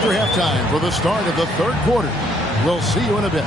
after halftime for the start of the third quarter. We'll see you in a bit.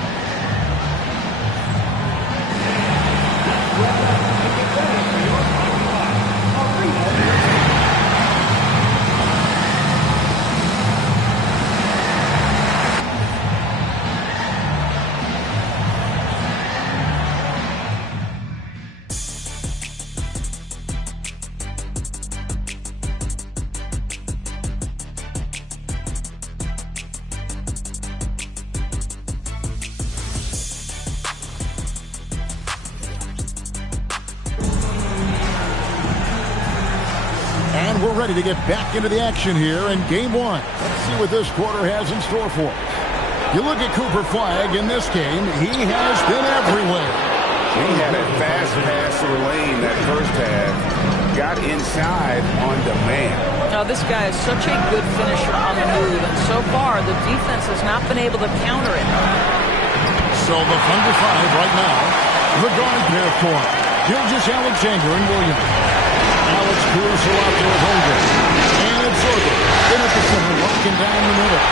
We're ready to get back into the action here in game one. Let's see what this quarter has in store for us. You look at Cooper Flagg in this game, he has been everywhere. He had a fast pass to the lane that first half. Got inside on demand. Now, this guy is such a good finisher on the move, and so far the defense has not been able to counter it. So the Thunder 5 right now. The guard pair for Gilgeous-Alexander and Williams. Alex Caruso out there with Holmgren. And it's Zorba in at the center, walking down the middle.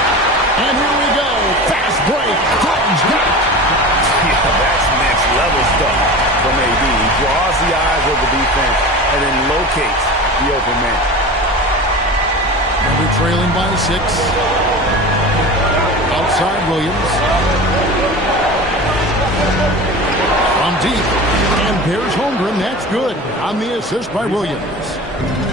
And here we go. Fast break. Thornton's got it. Yeah, that's next level stuff from AD. He draws the eyes of the defense and then locates the open man. And we're trailing by 6. Outside Williams. From deep. And there's Holmgren. That's good. On the assist by Williams.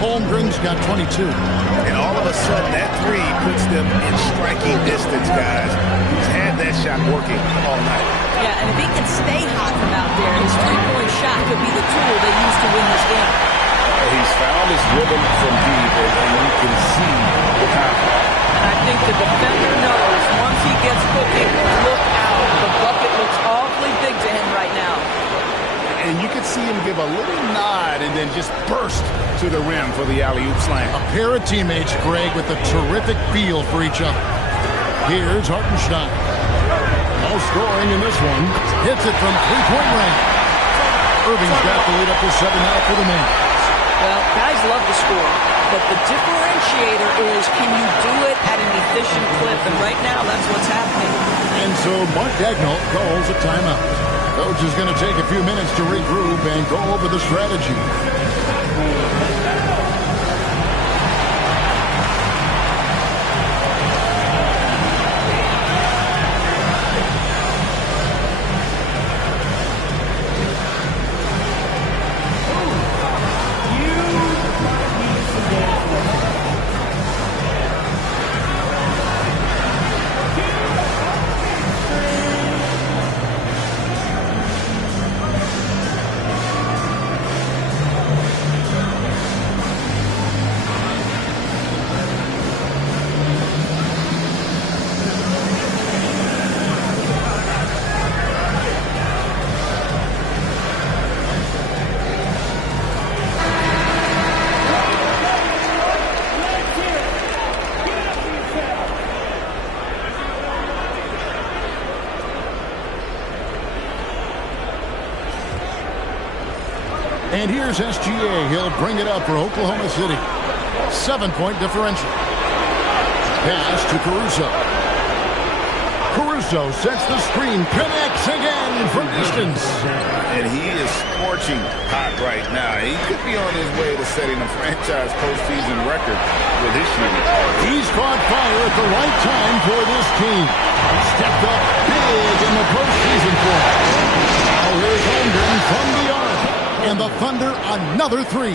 Holmgren's got 22. And all of a sudden, that three puts them in striking distance, guys. He's had that shot working all night. Yeah, and if he can stay hot from out there, his three-point shot could be the tool they use to win this game. He's found his rhythm from deep, and you can see the confidence. And I think the defender knows once he gets cooking, look out. The bucket looks awfully big to him right now. And you can see him give a little nod and then just burst to the rim for the alley-oop slam. A pair of teammates, Greg, with a terrific feel for each other. Here's Hartenstein. No scoring in this one. Hits it from three-point range. Irving's got the lead up to 7 now for the Mavs. Well, guys love to score, but the differentiator is can you do it at an efficient clip? And right now, that's what's happening. And so Mark Daigneault calls a timeout. Coach is going to take a few minutes to regroup and go over the strategy. And here's SGA. He'll bring it up for Oklahoma City. 7-point differential. Pass to Caruso. Caruso sets the screen. Connects again from distance. And he is scorching hot right now. He could be on his way to setting a franchise postseason record with his shooting. He's caught fire at the right time for this team. Stepped up big in the postseason for him. Now here's Holmgren from the arc. And the Thunder, another three.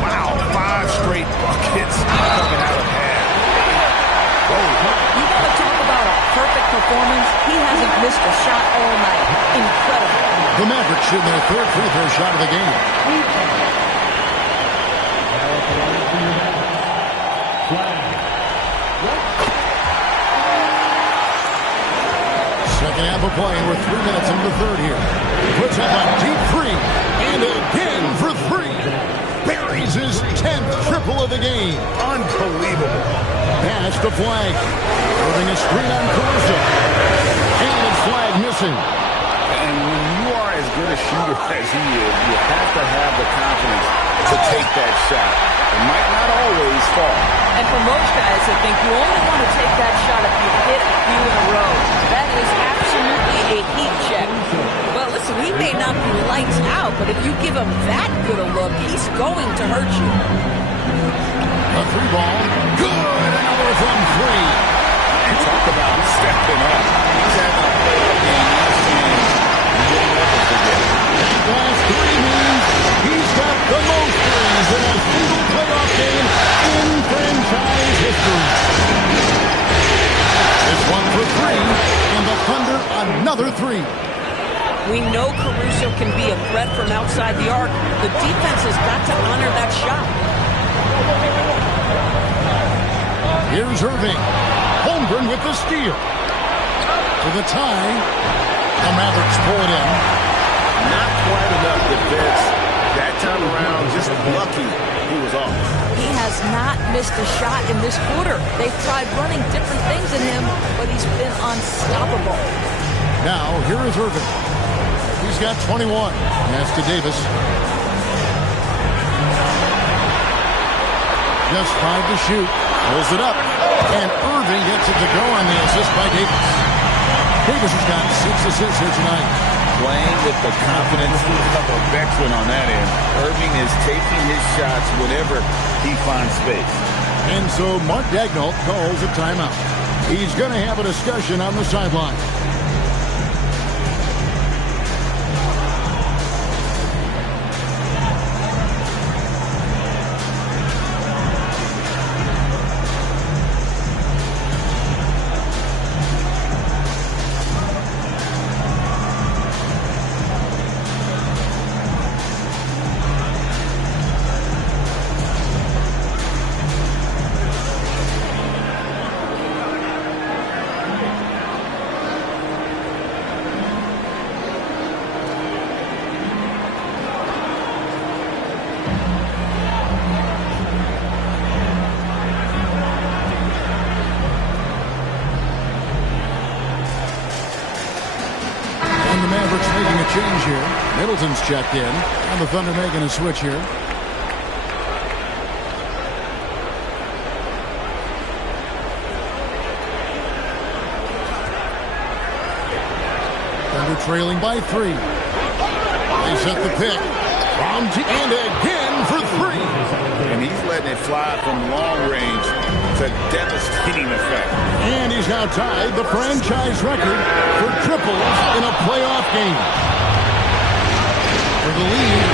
Wow, 5 straight buckets coming out of half. You want to talk about a perfect performance? He hasn't missed a shot all night. Incredible. The Mavericks shooting their third free throw shot of the game. Second half of play, and we're 3 minutes into the third here. Puts up a deep three, and again for 3. Buries his 10th triple of the game. Unbelievable. Pass to Flagg. Moving a screen on Caruso. And it's Flagg missing. And when you are as good a shooter as he is, you have to have the confidence to take that shot. It might not always fall. And for most guys, I think you only want to take that shot if you hit a few in a row. That is absolutely a heat check. Well, listen, he may not be lights out, but if you give him that good a look, he's going to hurt you. A three ball. Good. Another from three. And talk about stepping up. He's having a playoff game. You'll never forget. That last three means he's got the most threes in a single playoff game in franchise history. It's one for three, and the Thunder another three. We know Caruso can be a threat from outside the arc. The defense has got to honor that shot. Here's Irving. Holmgren with the steal. To the tie. The Mavericks pull it in. Not quite enough defense. That time around, just lucky he was off. He has not missed a shot in this quarter. They've tried running different things at him, but he's been unstoppable. Now, here is Irving. He's got 21. Pass to Davis. Just 5 to shoot. Pulls it up. And Irving gets it to go on the assist by Davis. Davis has got 6 assists here tonight. Playing with the confidence of a veteran on that end. Irving is taking his shots whenever he finds space. And so Mark Daigneault calls a timeout. He's going to have a discussion on the sideline. Change here. Middleton's checked in, and the Thunder making a switch here. Thunder trailing by 3. They set the pick. And again for 3. And he's letting it fly from long range to devastating effect. And he's now tied the franchise record for triples in a playoff game. For the lead,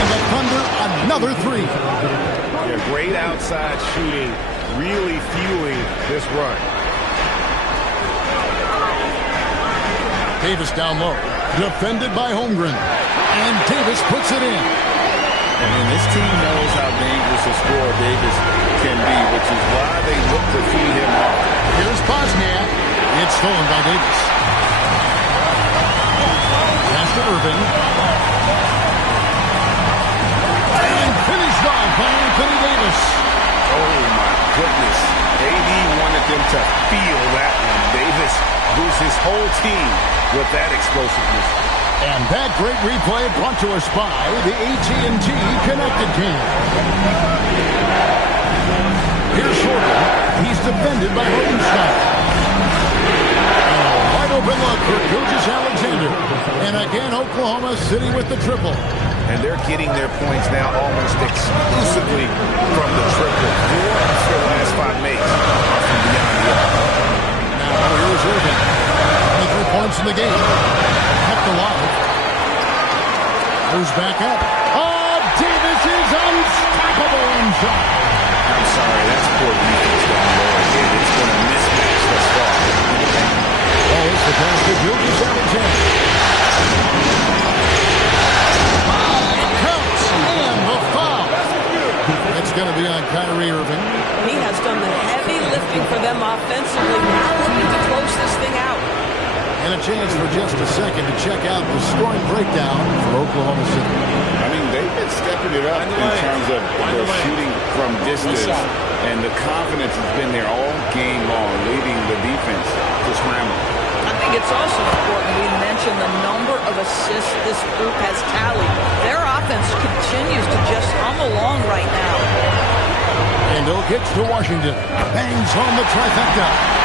and the Thunder another 3. Yeah, great outside shooting, really fueling this run. Davis down low, defended by Holmgren, and Davis puts it in. And this team knows how dangerous a scorer Davis can be, which is why they look to feed him off. Here's Bosniak. It's stolen by Davis. Pass to Irving. And finished off by Anthony Davis. Oh, my goodness. AD wanted them to feel that one. Davis boosts his whole team with that explosiveness. And that great replay brought to us by the AT&T Connected Team. Here's Shorter. He's defended by Hartenstein. Wide open look for Gilgeous-Alexander. And again, Oklahoma City with the triple. And they're getting their points now almost exclusively from the triple. 4 of their last 5 makes are from beyond the arc. Now here's Irving. 23 points in the game. Kept alive. Goes back up. Oh, Davis is unstoppable in shot. I'm sorry, that's poor defense down low. Again, it's been a mismatch thus far. Oh, it's the pass to Gilgeous-Alexander. It counts. And the foul. It's going to be on Kyrie Irving. He has done the heavy lifting for them offensively. Now looking to close this thing out. And a chance for just a second to check out the scoring breakdown for Oklahoma City. I mean, they've been stepping it up in terms of their shooting from distance, and the confidence has been there all game long, leading the defense to scramble. I think it's also important we mention the number of assists this group has tallied. Their offense continues to just hum along right now. And Jokic to Washington. Bangs home the trifecta.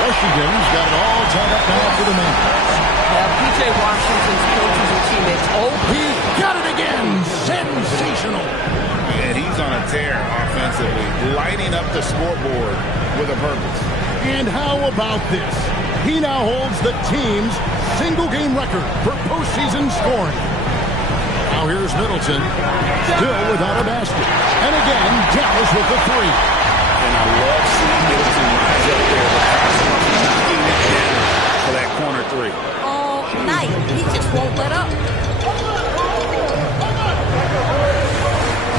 Washington's got it all tied up now for the man. Now, P.J. Washington's coaches and teammates. Oh, He got it again. Sensational. And he's on a tear offensively, lighting up the scoreboard with a purpose. And how about this? He now holds the team's single-game record for postseason scoring. Now here's Middleton, still without a basket. And again, Dallas with the three. And I love seeing Middleton rise up there with Cosmos knocking it down for that corner three. all night. He just won't let up.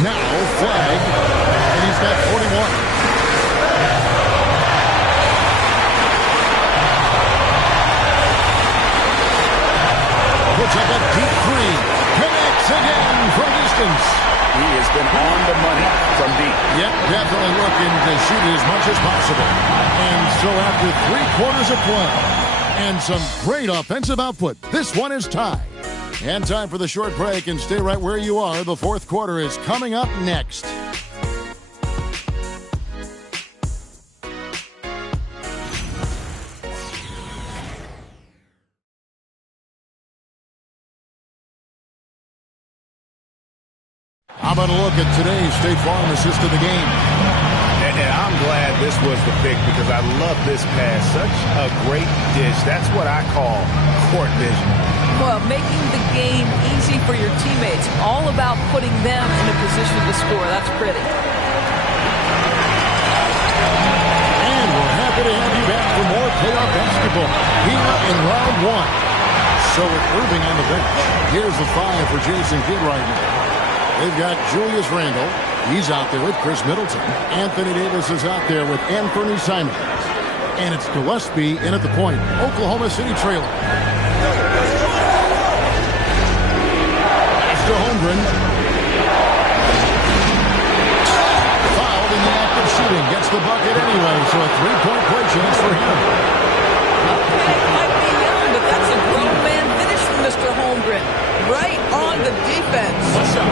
Now flag, and he's got 41. Puts up a deep three. Connects again from distance. He has been on the money from deep. Yep, definitely looking to shoot it as much as possible. And so after 3 quarters of play and some great offensive output, this one is tied. And time for the short break, and stay right where you are. The fourth quarter is coming up next. How about a look at today's State Farm assist of the game? And I'm glad this was the pick because I love this pass. Such a great dish. That's what I call court vision. Well, making the game easy for your teammates. All about putting them in a position to score. That's pretty. And we're happy to have you back for more playoff basketball here in round one. So with Irving on the bench, here's the 5 for Jason Kidd right now. They've got Julius Randle. He's out there with Chris Middleton. Anthony Davis is out there with Anthony Simons. And it's Gillespie in at the point. Oklahoma City trailing. Pass to Holmgren. Fouled in the act of shooting. Gets the bucket anyway, so a 3-point play chance for him. Okay, might be young, but that's a grown man finish from Mr. Holmgren. Right on the defense. What's up?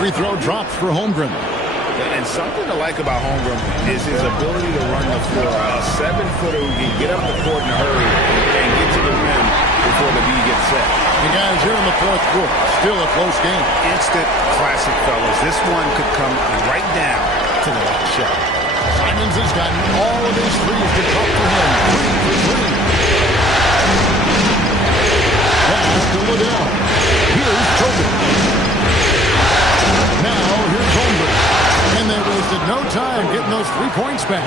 Free throw dropped for Holmgren. And something to like about Holmgren is his ability to run the floor. A 7-footer who can get up the court in a hurry and get to the rim before the B gets set. The guys here in the fourth quarter, still a close game. Instant classic, fellas. This one could come right down to the last shot. Simons has gotten all of his threes to come for him. 3 for 3. Pass to Liddell. Here's Tobin. Now here's Holmgren. And they wasted no time getting those 3 points back.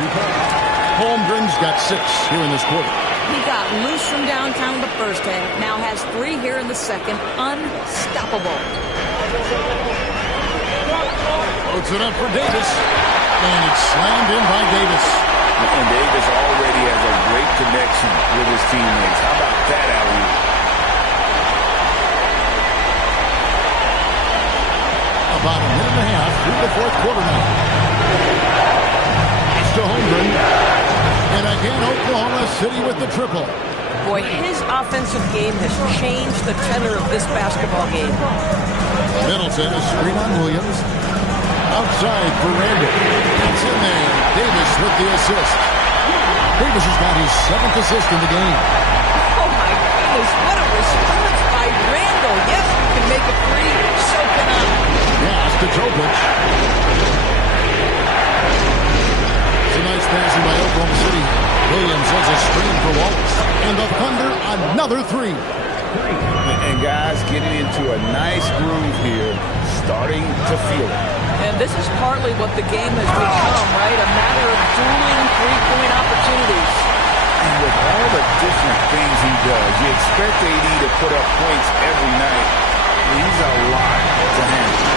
Holmgren's got 6 here in this quarter. He got loose from downtown the first half. Now has 3 here in the second. Unstoppable. Puts it up for Davis. And it's slammed in by Davis. And Davis already has a great connection with his teammates. How about that, alley-oop? About a minute and a half through the fourth quarter now. It's to Holmgren. And again, Oklahoma City with the triple. Boy, his offensive game has changed the tenor of this basketball game. Middleton, a screen on Williams. Outside for Randle. It's in there. Davis with the assist. Davis has got his 7th assist in the game. Oh, my goodness. What a response by Randle. Yes, you can make a free. So can I. Pass to Topic. It's a nice passing by Oklahoma City. Williams has a screen for Wallace. And the Thunder, another 3. And guys getting into a nice groove here, starting to feel it. And this is partly what the game has become, right? A matter of dueling 3-point opportunities. And with all the different things he does, you expect AD to put up points every night. He's a lot to handle.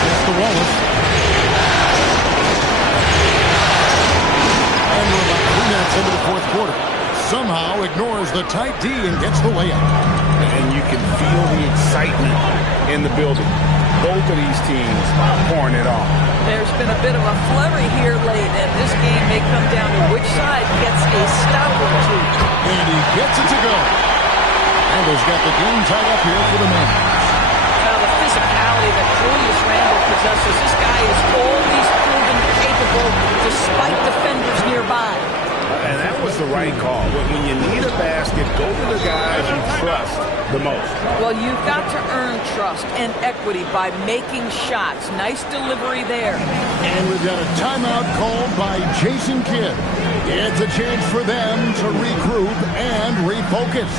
It's to Wallace. And we're about 3 minutes into the fourth quarter. Somehow ignores the tight D and gets the layup. And you can feel the excitement in the building. Both of these teams pouring it on. There's been a bit of a flurry here late, and this game may come down to which side gets a stop or two. And he gets it to go. Randle's has got the game tied up here for the Mavs. Now, the physicality that Julius Randle possesses, this guy is always proven capable despite defenders nearby. And that was the right call. When you need a basket, go to the guys you trust the most. Well, you've got to earn trust and equity by making shots. Nice delivery there. And we've got a timeout called by Jason Kidd. It's a chance for them to regroup and refocus.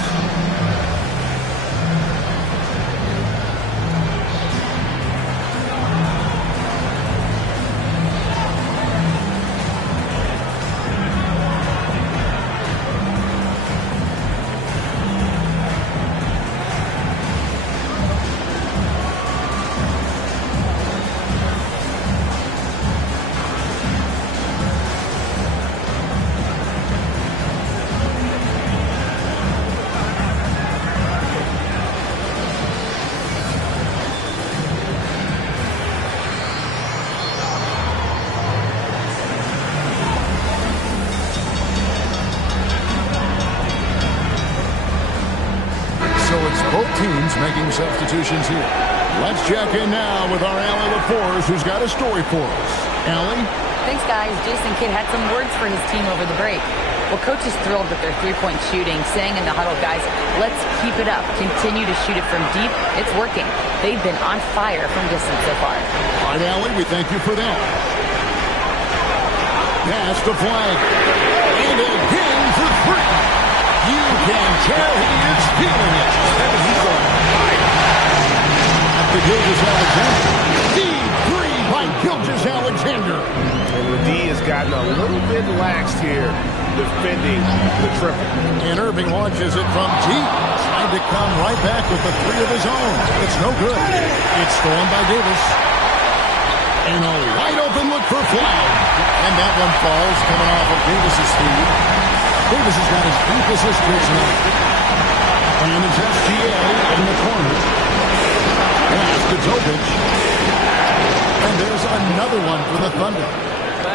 Both teams making substitutions here. Let's check in now with our Allie LaForce, who's got a story for us. Allie? Thanks, guys. Jason Kidd had some words for his team over the break. Well, coach is thrilled with their three-point shooting, saying in the huddle, guys, let's keep it up. Continue to shoot it from deep. It's working. They've been on fire from distance so far. All right, Allie, we thank you for that. Pass to Flag. And again for three. You can tell he is feeling it. He's on fire. After Gilgeous-Alexander. Deep three by Gilgeous-Alexander. And Ledee has gotten a little bit laxed here defending the triple. And Irving launches it from deep. Trying to come right back with the three of his own. It's no good. It's stolen by Davis. And a wide open look for Flag. And that one falls coming off of Davis's speed. Davis has got his deepest assist tonight. And it's SGA in the corner. Pass to Jokic. And there's another one for the Thunder.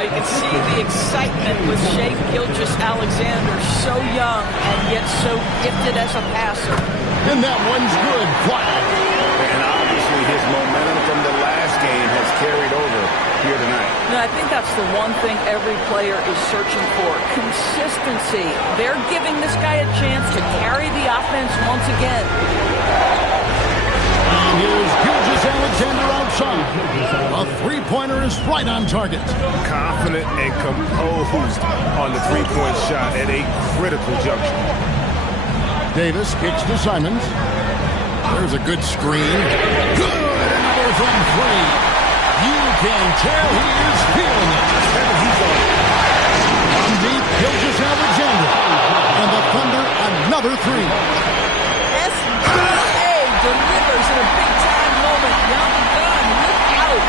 You can see the excitement with Shai Gilgeous-Alexander. So young and yet so gifted as a passer. And that one's good. Flag. And obviously his momentum from the last game has carried over here tonight. No, I think that's the one thing every player is searching for. Consistency. They're giving this guy a chance to carry the offense once again. And here's Gilgeous-Alexander outside. A three-pointer is right on target. Confident and composed on the three-point shot at a critical juncture. Davis kicks to Simons. There's a good screen. Good! Another from three. You can tell he is feeling it. He's on from deep, Gilgeous-Alexander. And the Thunder, another three. SGA delivers in a big-time moment. Young gun, look out.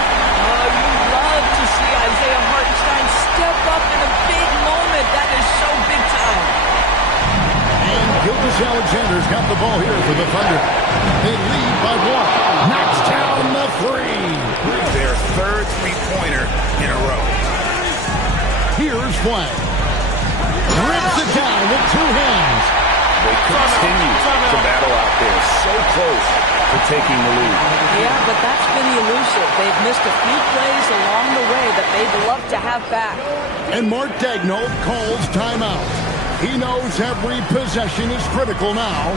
Oh, you love to see Isaiah Hartenstein step up in a big moment. That is so big time. And Gilgeous-Alexander's got the ball here for the Thunder. They lead by one. Knocks down the three. Their third three-pointer in a row. Here's Flag. Rips it down with two hands. They continue to battle out there. So close to taking the lead. Yeah, but that's been elusive. They've missed a few plays along the way that they'd love to have back. And Mark Daigneault calls timeout. He knows every possession is critical now.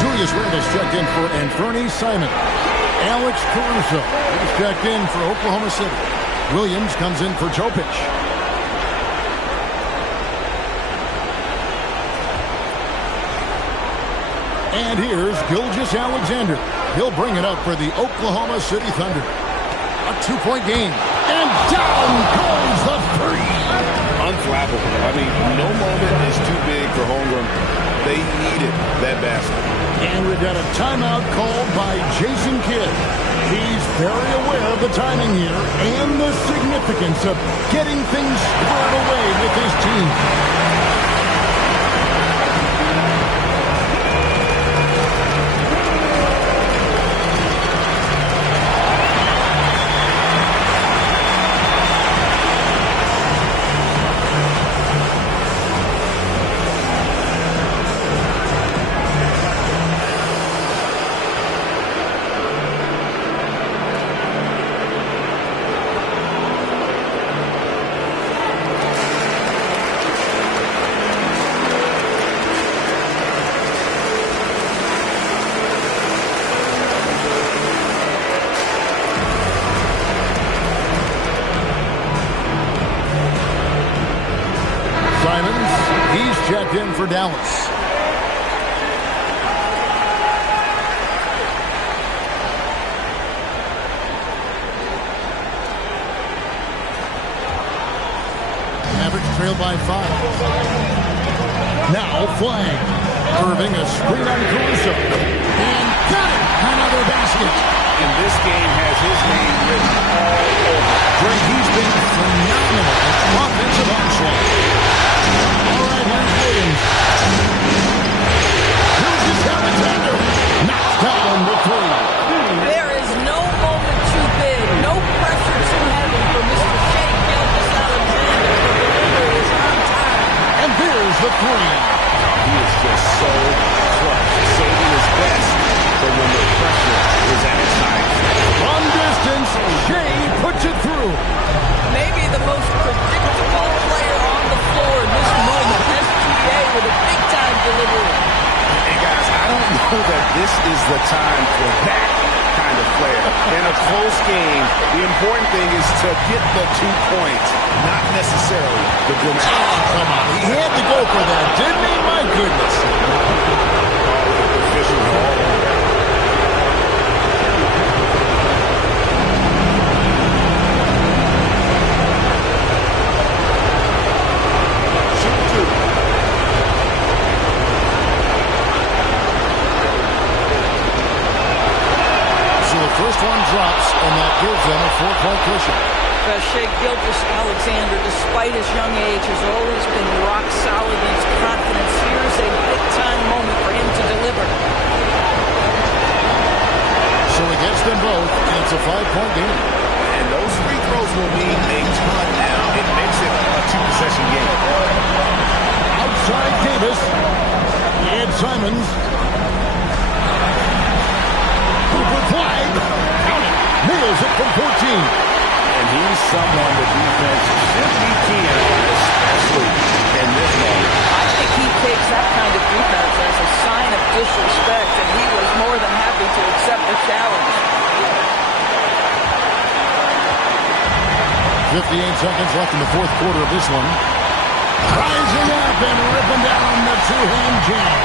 Julius Randle's checked in for Anthony Simon. Alex Caruso is checked in for Oklahoma City. Williams comes in for Jokic. And here's Gilgeous-Alexander. He'll bring it up for the Oklahoma City Thunder. A 2-point game. And down goes the three. Unflappable. I mean, no moment is too big for Holmgren. They needed that basket. And we've got a timeout called by Jason Kidd. He's very aware of the timing here and the significance of getting things squared away with his team. Checked in for Dallas. Mavericks trail by 5. Now flag. Irving a screen on Caruso. And got it! Another basket. And this game has his name written all over. Greg, he's been phenomenal offensive onslaught. All right, here's Williams. Gilgeous-Alexander knocks down the three. There is no moment too big, no pressure too heavy for Mr. Shea Gilgeous-Alexander. The delivery is on time. And there's the three. He is just so clutch, saving his best for when the pressure is at its highest. Long distance, Shea puts it through. Maybe the most predictable player on the floor in this moment. SGA with a big-time delivery. And guys, I don't know that this is the time for that kind of player. In a close game, the important thing is to get the 2 points, not necessarily the dramatic. Oh, come on. He had to go for that, didn't he? My goodness. The officials are all over that. First one drops, and that gives them a 4-point cushion. Shea Gilgeous-Alexander, despite his young age, has always been rock solid in his confidence. Here's a big-time moment for him to deliver. So he gets them both, and it's a 5-point game. And those free throws will mean a ton now. It makes it a 2-possession game. Outside Davis. Ed Simons. Cooper flag. Count it. Nails it from 14. And he's someone the defense should be keying on, especially in this moment. I think he takes that kind of defense as a sign of disrespect, and he was more than happy to accept the challenge. 58 seconds left in the fourth quarter of this one. Rising up and ripping down the two-hand jam.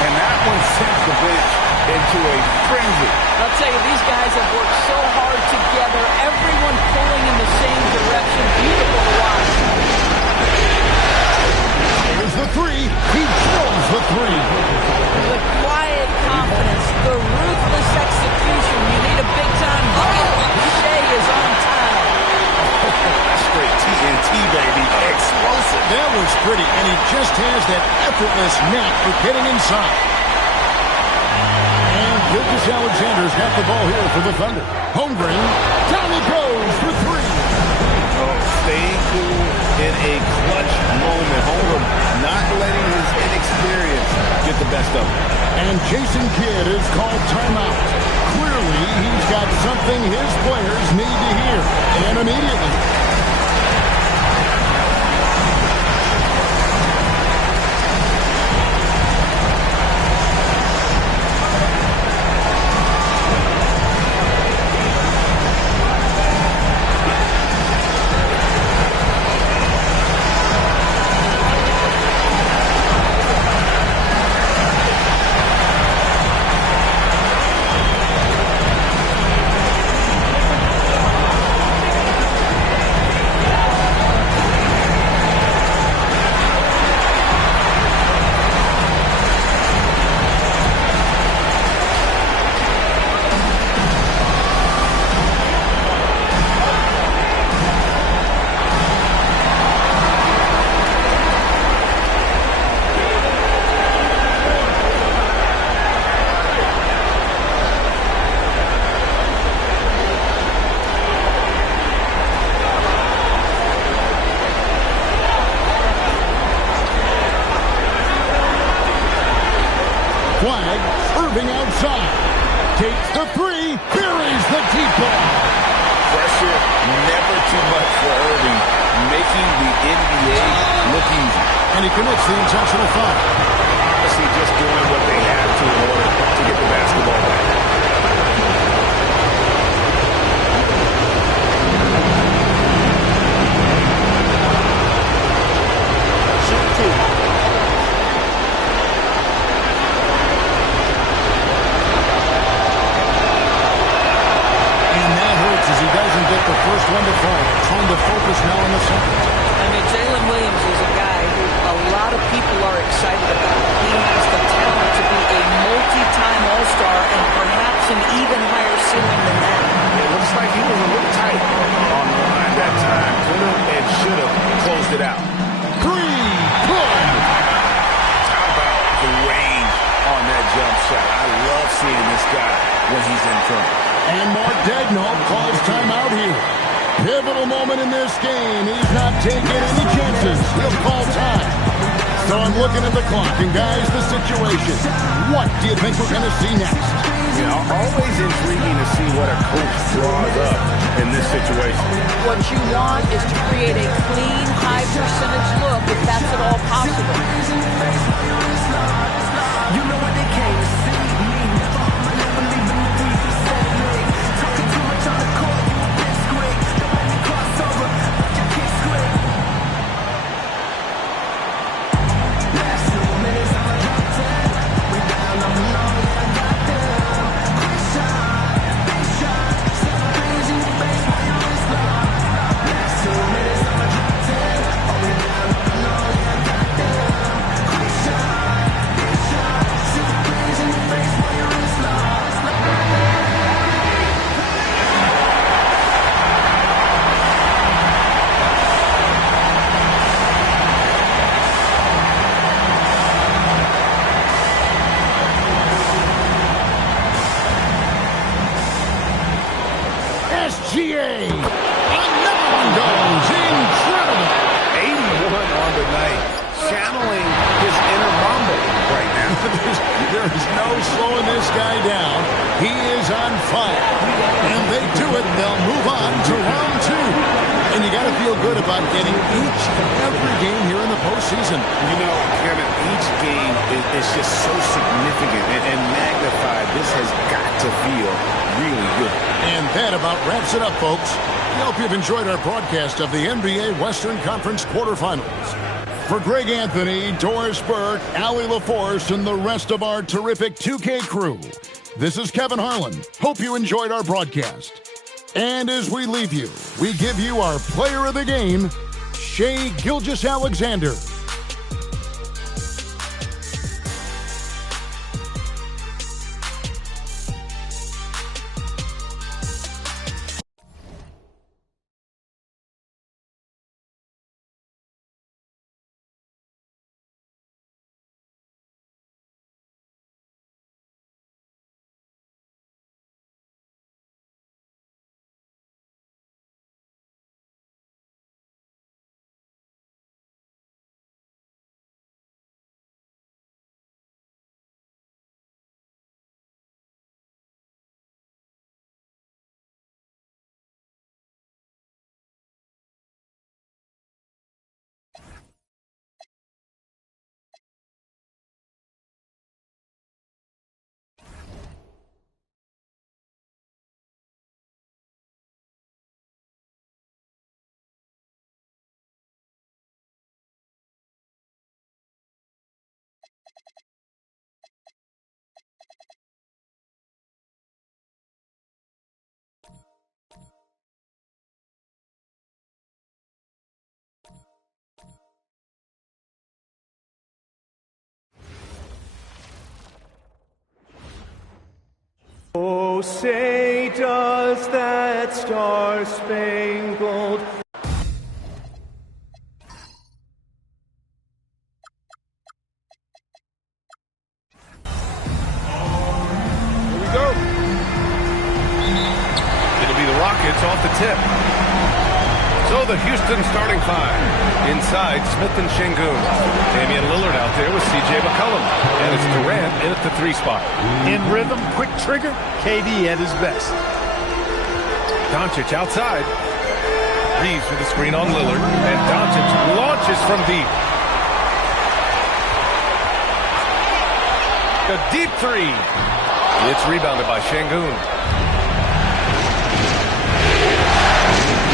And that one sent the bench into a frenzy. I'll tell you, these guys have worked so hard together, everyone pulling in the same direction. Beautiful to watch. Here's the three. He kills the three. The quiet confidence, the ruthless execution. You need a big-time bucket. Shea is on time. Straight TNT, baby. Explosive. That was pretty, and he just has that effortless knack for getting inside. And Gilgeous-Alexander's got the ball here for the Thunder. Holmgren, down he goes for three. Staying cool in a clutch moment. Holmgren not letting his inexperience get the best of him. And Jason Kidd is called timeout. Clearly, he's got something his players need to hear, and immediately. Flag, Irving outside. Takes the three, buries the deep ball. Pressure never too much for Irving, making the NBA look easy. And he commits the intentional foul. Honestly, just doing what they have to in order to get the basketball back. The first one to fall, trying to focus now on the second. I mean, Jalen Williams is a guy who a lot of people are excited about. He has the talent to be a multi-time All-Star and perhaps an even higher ceiling than that. It looks like he was a little tight on the line that time. Could have and should have closed it out. Three, good. How about the range on that jump shot? I love seeing this guy when he's in front. And Mark Daigneault calls timeout here. Pivotal moment in this game. He's not taking any chances. He'll call time. So I'm looking at the clock, and guys, the situation. What do you think we're going to see next? You know, always intriguing to see what a coach draws up in this situation. What you want is to create a clean, high-percentage look if that's at all possible. You know what they came to see. SGA. Another one goes. Incredible. 81 on the night. Channeling his inner Mamba right now. There's no slowing this guy down. He is on fire. And they do it. They'll move on to round two. And you got to feel good about getting each and every game here in the postseason. You know, Kevin, each game is just so significant and magnified. This has got to feel really good. And that about wraps it up, folks. We hope you've enjoyed our broadcast of the NBA Western Conference quarterfinals. For Greg Anthony, Doris Burke, Allie LaForce, and the rest of our terrific 2K crew, this is Kevin Harlan. Hope you enjoyed our broadcast. And as we leave you, we give you our player of the game, Shai Gilgeous-Alexander. Oh, say does that star-spangled Go. It'll be the Rockets off the tip. So the Houston starting five. Inside, Smith and Şengün. Damian Lillard out there with C.J. McCollum. And it's Durant in at the 3 spot. In rhythm, quick trigger, KD at his best. Doncic outside. Reeves with a screen on Lillard. And Doncic launches from deep. A deep 3. It's rebounded by Şengün.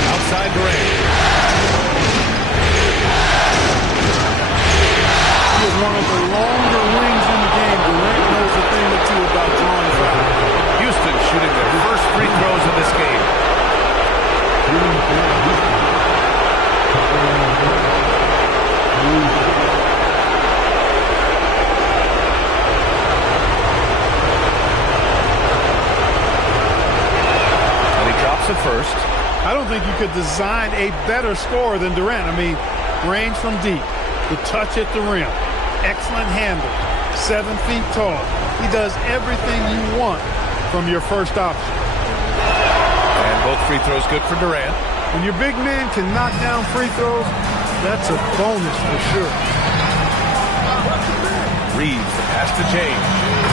Outside Durant. He is one of the longer wings in the game. Durant knows a thing or two about drawing fouls. Houston shooting their first free throws of this game. And he drops it first. I don't think you could design a better scorer than Durant. I mean, range from deep, the touch at the rim, excellent handle, 7 feet tall. He does everything you want from your first option. And both free throws good for Durant. When your big man can knock down free throws, that's a bonus for sure. Reeves, the pass to James.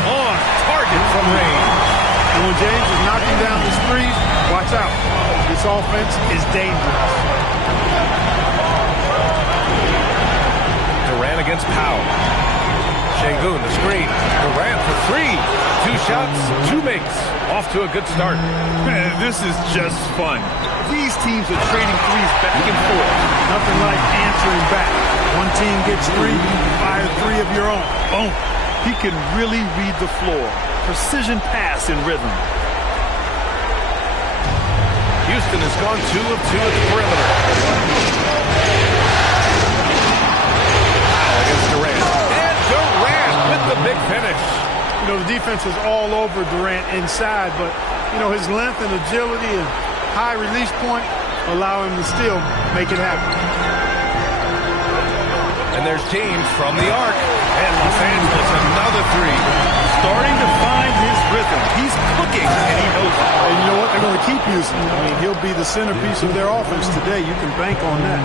On target from range. And when James is knocking down his threes, watch out. This offense is dangerous. Durant against Powell. Şengün, the screen. Durant for 3. 2 shots, 2 makes. Off to a good start. Man, this is just fun. These teams are trading threes back and forth. Nothing like answering back. One team gets 3, fire 3 of your own. Boom. He can really read the floor. Precision pass in rhythm. Houston has gone 2 of 2 at the perimeter. Foul against Durant. And Durant with the big finish. You know, the defense is all over Durant inside, but, you know, his length and agility and high release point allow him to still make it happen. And there's James from the arc. And Los Angeles, another 3. Starting to find his rhythm. He's cooking, and he knows it. And you know what? They're going to keep using him. I mean, he'll be the centerpiece of their offense today. You can bank on that.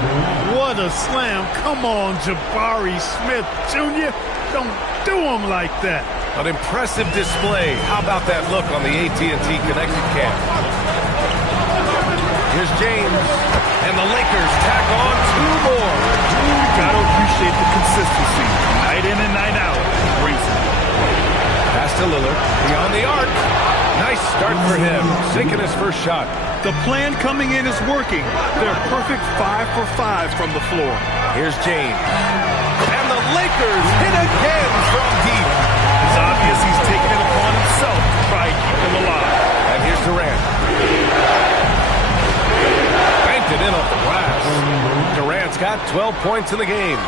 What a slam. Come on, Jabari Smith Jr. Don't do him like that. An impressive display. How about that look on the AT&T Connected Cam? Here's James. And the Lakers tack on 2 more. You got to appreciate the consistency. Night in and night out. Brings it. Pass to Lillard. Beyond the arc. Nice start for him. Sinking his first shot. The plan coming in is working. They're perfect 5 for 5 from the floor. Here's James. And the Lakers hit again from deep. It's obvious he's taking it upon himself to try and keep them alive. And here's Durant. Banked it in off the glass. Durant's got 12 points in the game.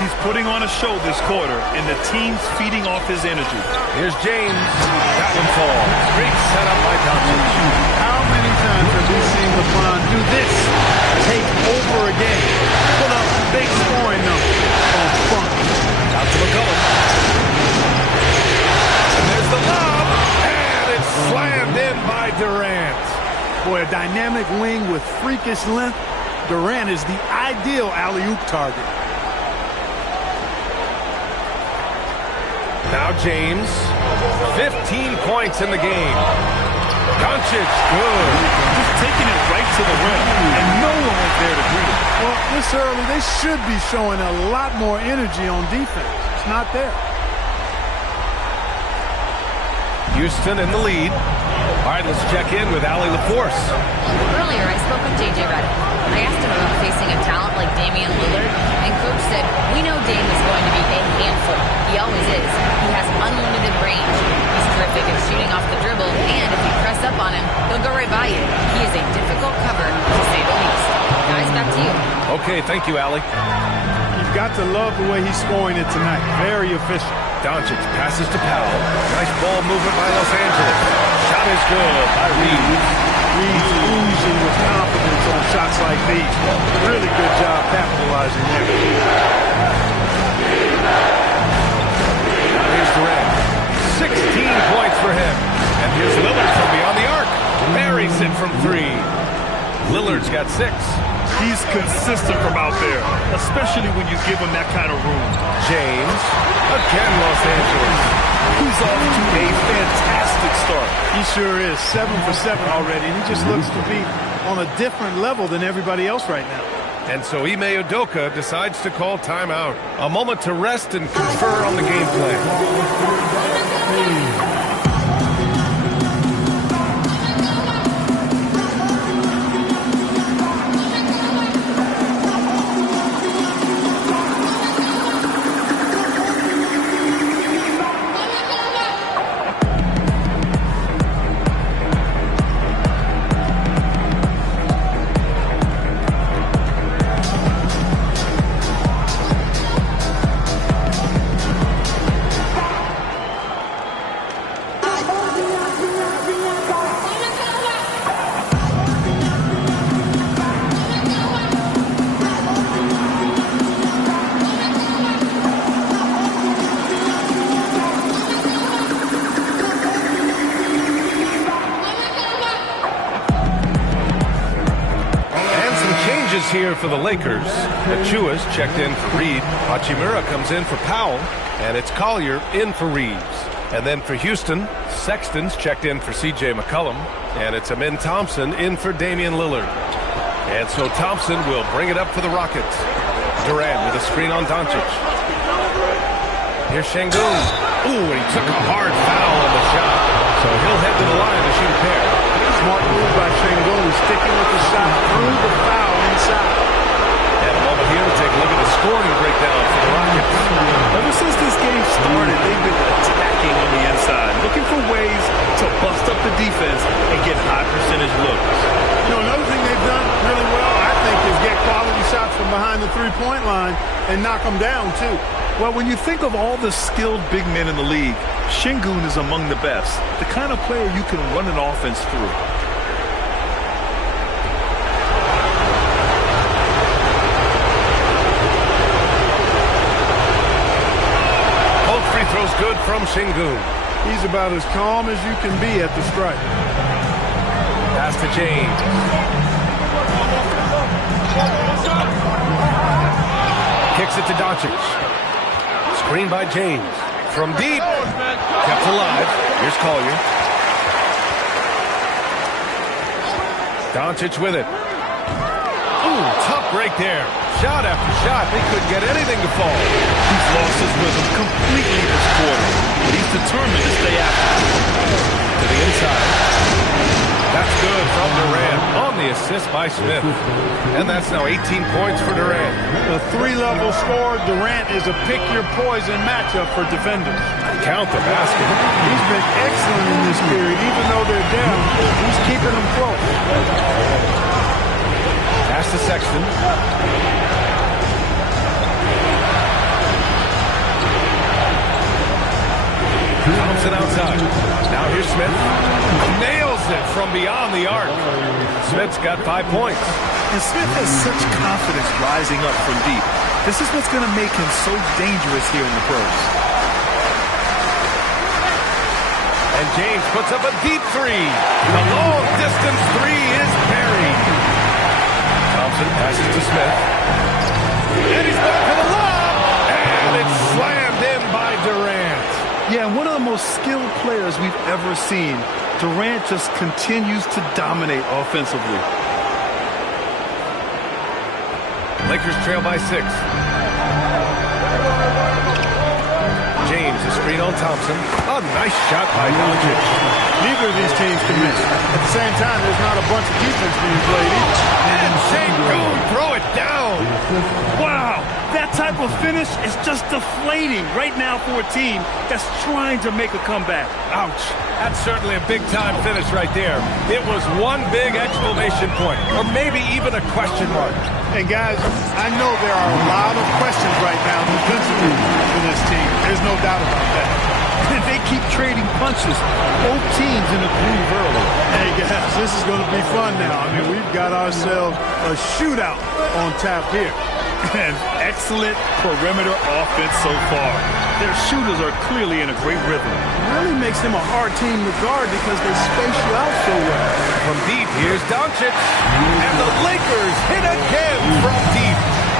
He's putting on a show this quarter, and the team's feeding off his energy. Here's James. That one falls. Great setup by Doncic. How many times have we seen LeBron do this? Take over a game. Put up big scoring numbers on fun. Out to McCollum. And there's the lob. And it's slammed in by Durant. Boy, a dynamic wing with freakish length. Durant is the ideal alley-oop target. Now James, 15 points in the game. Doncic, good. Just taking it right to the rim, and no one was there to greet him. Well, this early, they should be showing a lot more energy on defense. It's not there. Houston in the lead. All right, let's check in with Allie LaForce. Earlier, I spoke with J.J. Redick. I asked him about facing a talent like Damian Lillard, and Coach said, we know Dame is going to be a handful. He always is. He has unlimited range. He's terrific at shooting off the dribble, and if you press up on him, he'll go right by you. He is a difficult cover, to say the least. Guys, back to you. Okay, thank you, Allie. You've got to love the way he's scoring it tonight. Very efficient. Doncic passes to Powell. Nice ball movement by Los Angeles. Shot is good by Reeves. Reeves oozing with confidence on shots like these. Really good job capitalizing there. Now here's Durant. 16 points for him. And here's Lillard from beyond the arc. Buries it from 3. Lillard's got 6. He's consistent from out there, especially when you give him that kind of room. James, again Los Angeles. He's off to a fantastic start. He sure is. 7 for 7 already, and he just looks to be on a different level than everybody else right now. And so Ime Udoka decides to call timeout. A moment to rest and confer on the game plan. Here for the Lakers. Achua's checked in for Reed. Hachimura comes in for Powell. And it's Collier in for Reeves. And then for Houston, Sexton's checked in for C.J. McCollum. And it's Amin Thompson in for Damian Lillard. And so Thompson will bring it up for the Rockets. Durant with a screen on Doncic. Here's Şengün. Ooh, and he took a hard foul on the shot. So he'll head to the line to shoot a pair. Smart move by Şengün, sticking with the shot through the foul inside. And a moment here to take a look at the scoring breakdown for the Rockets. Ever since this game started, they've been attacking on the inside, looking for ways to bust up the defense and get high percentage looks. You know, another thing they've done really well, I think, is get quality shots from behind the three-point line and knock them down, too. Well, when you think of all the skilled big men in the league, Şengün is among the best, the kind of player you can run an offense through. Both free throws good from Şengün. He's about as calm as you can be at the strike. Pass to James. Kicks it to Doncic. Screen by James. From deep. Kept alive. Here's Collier. Doncic with it. Ooh, tough break there. Shot after shot. They couldn't get anything to fall. He's lost his rhythm completely this quarter, but he's determined to stay after it. To the inside. That's good from Durant on the assist by Smith. And that's now 18 points for Durant. A three-level scorer, Durant is a pick-your-poison matchup for defenders. Count the basket. He's been excellent in this period. Even though they're down, he's keeping them close. Pass to Sexton. Thompson outside. Now here's Smith. Nails it from beyond the arc. Smith's got 5 points. And Smith has such confidence rising up from deep. This is what's going to make him so dangerous here in the pros. And James puts up a deep three. The long-distance three is buried. Thompson passes to Smith. And he's back for the lob. And it's slammed in by Durant. Yeah, one of the most skilled players we've ever seen. Durant just continues to dominate offensively. Lakers trail by 6. James, a screen on Thompson. A nice shot by Doncic. Neither of these teams can miss. At the same time, there's not a bunch of defense being played either. And Şengün throw it down. Wow, that type of finish is just deflating right now for a team that's trying to make a comeback. Ouch. That's certainly a big-time finish right there. It was one big exclamation point, or maybe even a question mark. And guys, I know there are a lot of questions right now defensively for this team. There's no doubt about that. And they keep trading punches. Both teams in a groove early. Hey guys, this is going to be fun now. I mean, we've got ourselves a shootout on tap here. An excellent perimeter offense so far. Their shooters are clearly in a great rhythm. It really makes them a hard team to guard because they space you out so well. From deep, here's Doncic. And the Lakers hit again from deep.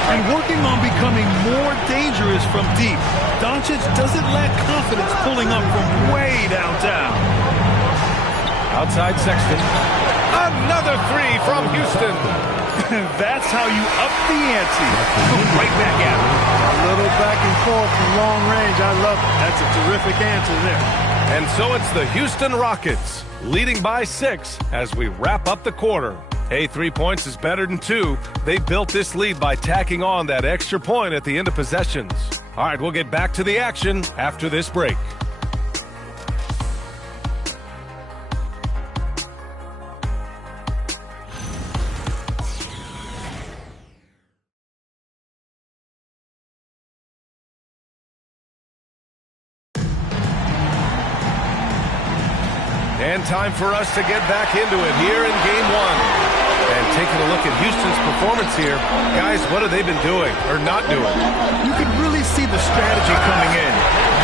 And working on becoming more dangerous from deep. Doncic doesn't lack confidence pulling up from way downtown. Outside Sexton. Another three from Houston. That's how you up the ante. Right back at it. A little back and forth from long range. I love it. That's a terrific answer there. And so it's the Houston Rockets leading by 6 as we wrap up the quarter. Hey, 3 points is better than 2. They built this lead by tacking on that extra point at the end of possessions. All right, we'll get back to the action after this break. And time for us to get back into it here in Game 1. And taking a look at Houston's performance here, guys, what have they been doing or not doing? You can really see the strategy coming in.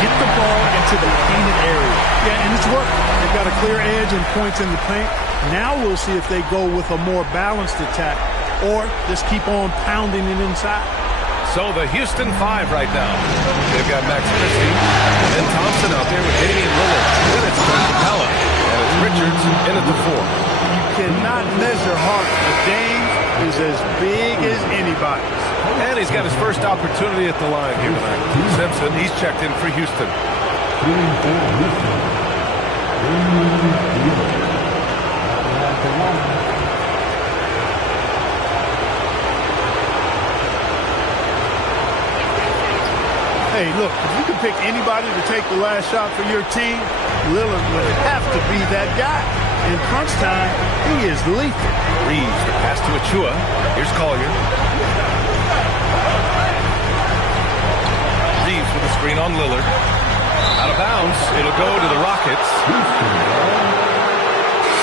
Get the ball into the painted area. Yeah, and it's worked. They've got a clear edge and points in the paint. Now we'll see if they go with a more balanced attack or just keep on pounding it inside. So the Houston 5 right now. They've got Max Christie and Thompson out there with Damian Lillard. Then it's Clint Capella. And it's Richards in at the 4. Cannot measure Harden. The Dame is as big as anybody's. And he's got his first opportunity at the line here tonight. Simpson, he's checked in for Houston. Hey, look, if you could pick anybody to take the last shot for your team, Lillard would have to be that guy. In crunch time, he is lethal. Reeves, the pass to Achua. Here's Collier. Reeves with a screen on Lillard. Out of bounds. It'll go to the Rockets.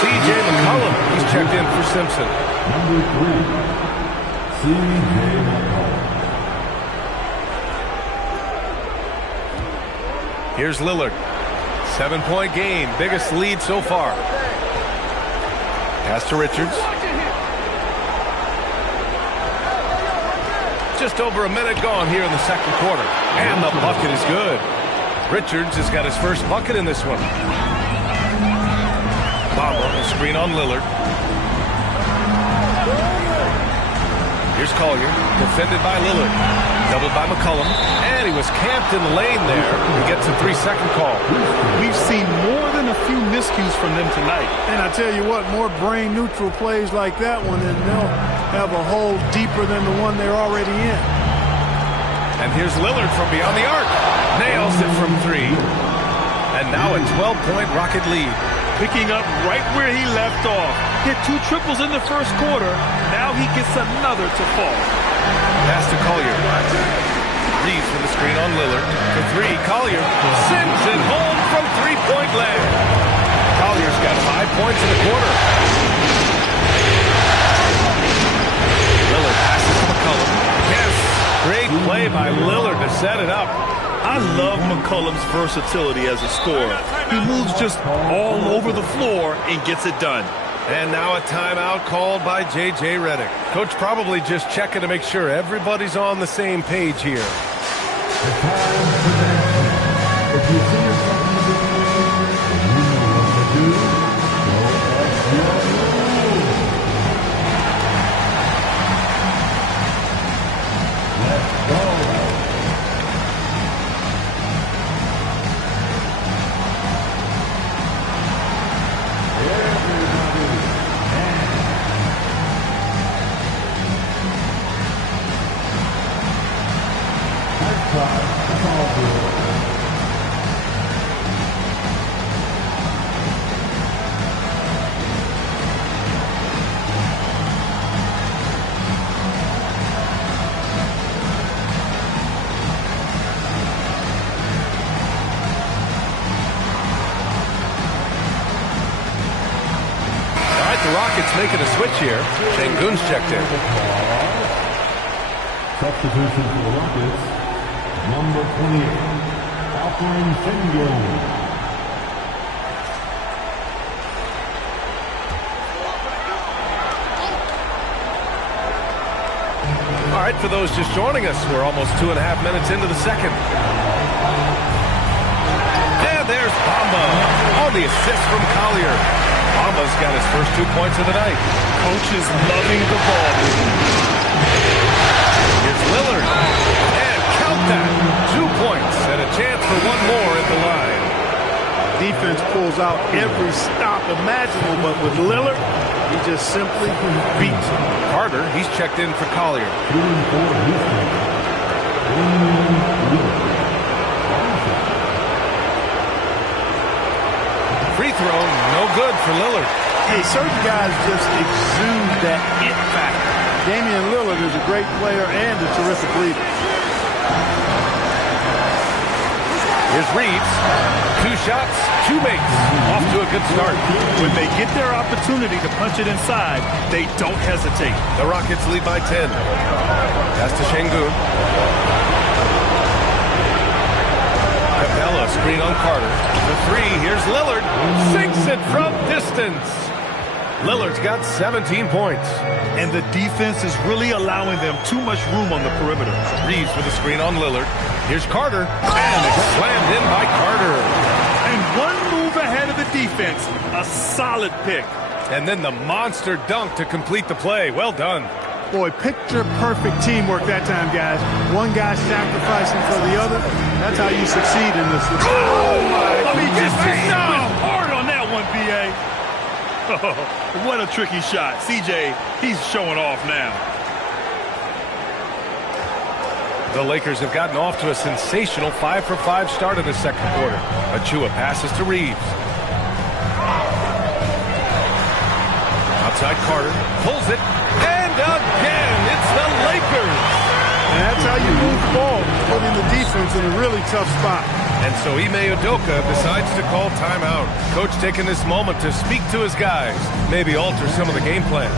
C.J. McCollum. He's checked in for Simpson. Number 3, C.J. McCollum. Here's Lillard. 7-point game. Biggest lead so far. Pass to Richards. Just over a minute gone here in the second quarter. And the bucket is good. Richards has got his first bucket in this one. Bamba, a screen on Lillard. Here's Collier, defended by Lillard. Doubled by McCollum. And he was camped in the lane there. He gets a 3-second call. We've seen more than a few miscues from them tonight. And I tell you what, more brain-neutral plays like that one, and they'll have a hole deeper than the one they're already in. And here's Lillard from beyond the arc. Nails it from 3. And now a 12-point Rocket lead. Picking up right where he left off. Hit 2 triples in the first quarter. Now he gets another to fall. Pass to Collier. Reeves with the screen on Lillard. For 3, Collier sends it home from 3-point land. Collier's got 5 points in the quarter. Lillard passes to McCollum. Yes, great play by Lillard to set it up. I love McCollum's versatility as a scorer. He moves just all over the floor and gets it done. And now a timeout called by J.J. Redick. Coach probably just checking to make sure everybody's on the same page here. Let's go. The Rockets making a switch here. Şengün's checked in. Substitution for the Rockets, number 28, Alperen Sengun. All right, for those just joining us, we're almost 2.5 minutes into the second. And there's Bamba on the assist from Collier. Bamba's got his first 2 points of the night. Coach is loving the ball. Here's Lillard. And count that. 2 points and a chance for one more at the line. Defense pulls out every stop imaginable, but with Lillard, he just simply beats him. Carter, he's checked in for Collier. Free throw, no good for Lillard. Hey, certain guys just exude that it factor. Damian Lillard is a great player and a terrific leader. Here's Reeves. 2 shots, 2 makes. Off to a good start. When they get their opportunity to punch it inside, they don't hesitate. The Rockets lead by 10. Pass to Sengun. Capella, screen on Carter. The 3, here's Lillard. Sinks it from distance. Lillard's got 17 points. And the defense is really allowing them too much room on the perimeter. Reeves with a screen on Lillard. Here's Carter. And it's slammed in by Carter. And one move ahead of the defense. A solid pick. And then the monster dunk to complete the play. Well done. Boy, picture-perfect teamwork that time, guys. One guy sacrificing for the other. That's how you succeed in this. Oh, my! I mean, just hard on that one, B.A. What a tricky shot. CJ, he's showing off now. The Lakers have gotten off to a sensational 5-for-5 start in the second quarter. Achua passes to Reeves. Outside Carter, pulls it, and again, it's the Lakers! And that's how you move the ball, putting the defense in a really tough spot. And so Ime Udoka decides to call timeout. Coach taking this moment to speak to his guys, maybe alter some of the game plan.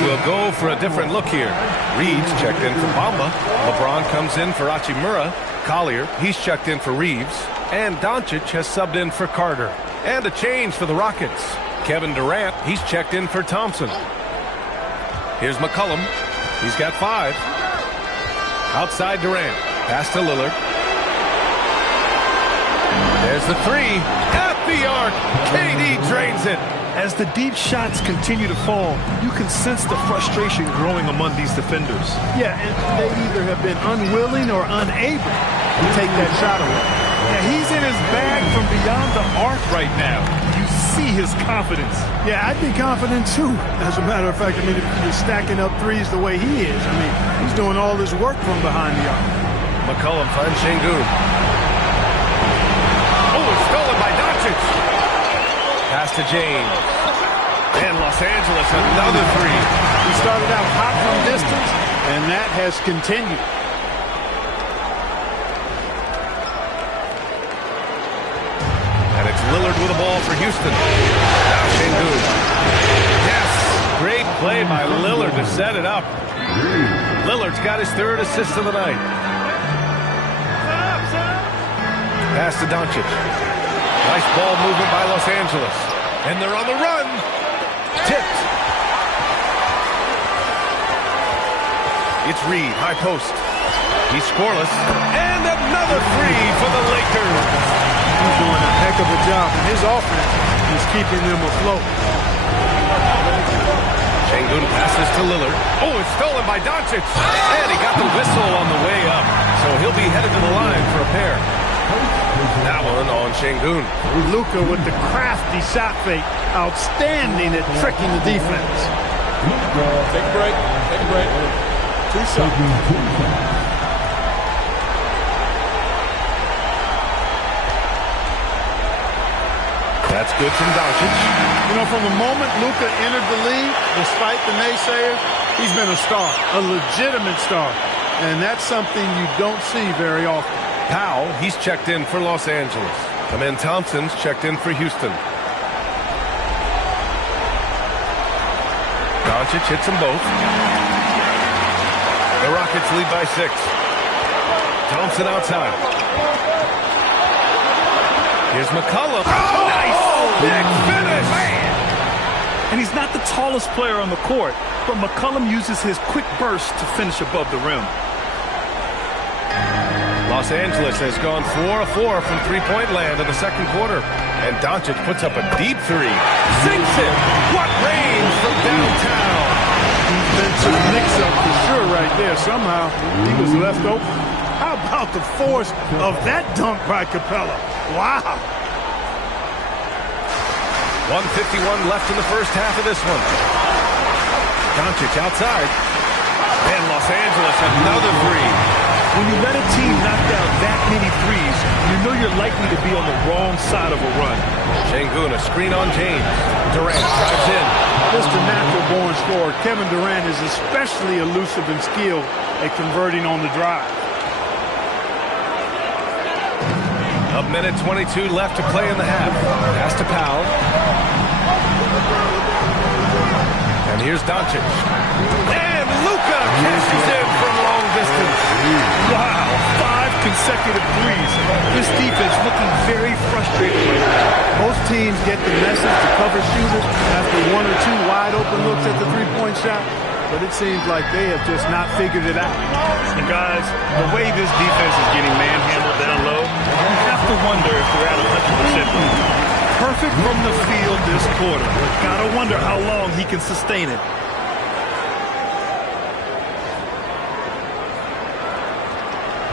Will go for a different look here. Reeves checked in for Bamba. LeBron comes in for Hachimura. Collier, he's checked in for Reeves. And Doncic has subbed in for Carter. And a change for the Rockets. Kevin Durant, he's checked in for Thompson. Here's McCollum. He's got 5. Outside Durant. Pass to Lillard. There's the 3. At the arc. KD drains it. As the deep shots continue to fall, you can sense the frustration growing among these defenders. Yeah, and they either have been unwilling or unable to take that shot away. Yeah, he's in his bag from beyond the arc right now. You see his confidence. Yeah, I'd be confident too. As a matter of fact, I mean, if you're stacking up threes the way he is, I mean, he's doing all this work from behind the arc. McCollum finds Sengun. Oh, it's stolen by Doncic. Pass to James. And Los Angeles, another 3. He started out hot from distance, and that has continued. And it's Lillard with the ball for Houston. Now Sengun. Yes, great play by Lillard to set it up. Lillard's got his 3rd assist of the night. Pass to Doncic. Nice ball movement by Los Angeles. And they're on the run. Tipped. It's Reed, high post. He's scoreless. And another 3 for the Lakers. He's doing a heck of a job. And his offense He's keeping them afloat. Şengün passes to Lillard. Oh, it's stolen by Doncic. And he got the whistle on the way up. So he'll be headed to the line for a pair. That one on Şengün. Luka with the crafty shot fake. Outstanding at tricking the defense. Take a break. Take a break. 2 shots. That's good from Doncic. You know, from the moment Luka entered the league, despite the naysayers, he's been a star, a legitimate star. And that's something you don't see very often. Powell, he's checked in for Los Angeles. Amen Thompson's checked in for Houston. Doncic hits them both. The Rockets lead by 6. Thompson outside. Here's McCollum. Oh, nice! Big finish! Man. And he's not the tallest player on the court, but McCollum uses his quick burst to finish above the rim. Los Angeles has gone 4 of 4 from three-point land in the second quarter. And Doncic puts up a deep 3. Sinks it! What range from downtown! Defensive mix-up for sure right there. Somehow, he was left open. How about the force of that dunk by Capella? Wow! 1:51 left in the first half of this one. Doncic outside. And Los Angeles another 3. When you let a team knock down that many threes, you know you're likely to be on the wrong side of a run. Şengün, a screen on James. Durant drives in. Mr. Natural-born scorer, Kevin Durant is especially elusive and skilled at converting on the drive. A minute 22 left to play in the half. Pass to Powell. And here's Doncic. And Luka cashes in from long distance. Wow, 5 consecutive threes. This defense looking very frustrated right now. Most teams get the message to cover shooters after 1 or 2 wide open looks at the three-point shot, but it seems like they have just not figured it out. And guys, the way this defense is getting manhandled down low, you have to wonder if they're at 100%. Perfect from the field this quarter. Gotta wonder how long he can sustain it.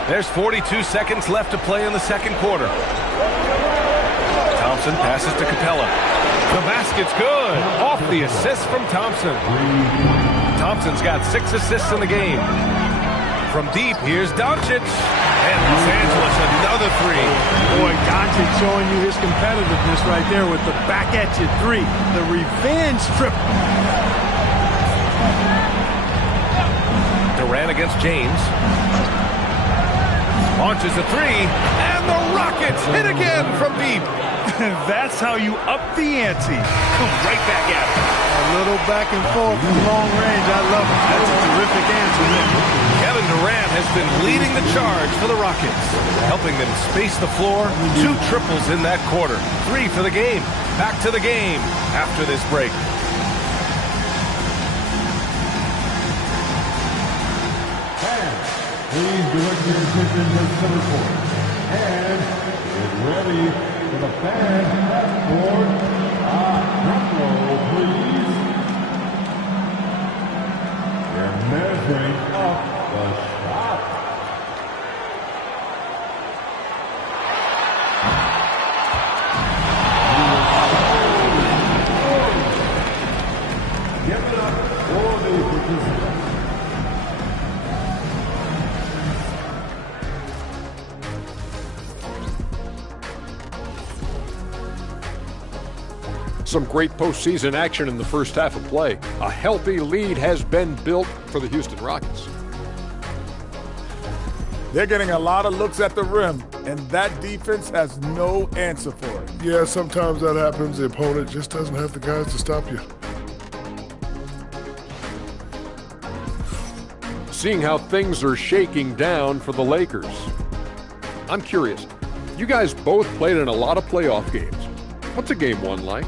There's 42 seconds left to play in the second quarter. Thompson passes to Capella. The basket's good. Off the assist from Thompson. Thompson's got 6 assists in the game. From deep, here's Doncic. And Los Angeles, another 3. Boy, Doncic showing you his competitiveness right there with the back-at-you 3. The revenge triple. Durant against James. Launches a 3. And the Rockets hit again from deep. That's how you up the ante. Come right back at it. A little back and forth from long range. I love it. That's a terrific answer there. Kevin Durant has been leading the charge for the Rockets, helping them space the floor. 2 triples in that quarter. 3 for the game. Back to the game after this break. Please direct your attention to center court. And get ready for the fans half court. Front row, please. They're measuring up the shot. Give it up for the participants. Some great postseason action in the first half of play. A healthy lead has been built for the Houston Rockets. They're getting a lot of looks at the rim, and that defense has no answer for it. Yeah, sometimes that happens. The opponent just doesn't have the guys to stop you. Seeing how things are shaking down for the Lakers. I'm curious. You guys both played in a lot of playoff games. What's a game 1 like?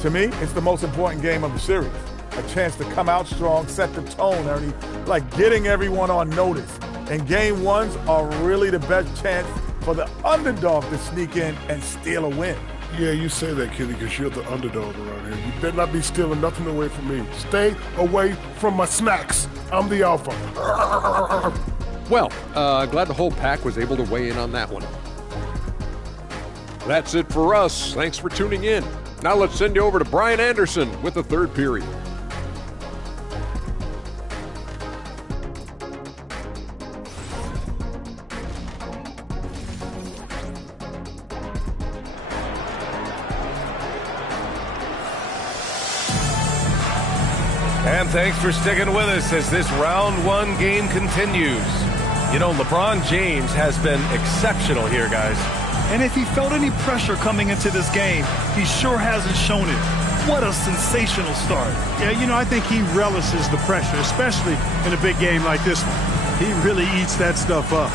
To me, it's the most important game of the series. A chance to come out strong, set the tone, Ernie, like getting everyone on notice. And game 1s are really the best chance for the underdog to sneak in and steal a win. Yeah, you say that, Kenny, because you're the underdog around here. You better not be stealing nothing away from me. Stay away from my snacks. I'm the alpha. Well, glad the whole pack was able to weigh in on that one. That's it for us. Thanks for tuning in. Now let's send you over to Brian Anderson with the third period. And thanks for sticking with us as this round one game continues. You know, LeBron James has been exceptional here, guys. And if he felt any pressure coming into this game, he sure hasn't shown it. What a sensational start. Yeah, you know, I think he relishes the pressure, especially in a big game like this one. He really eats that stuff up.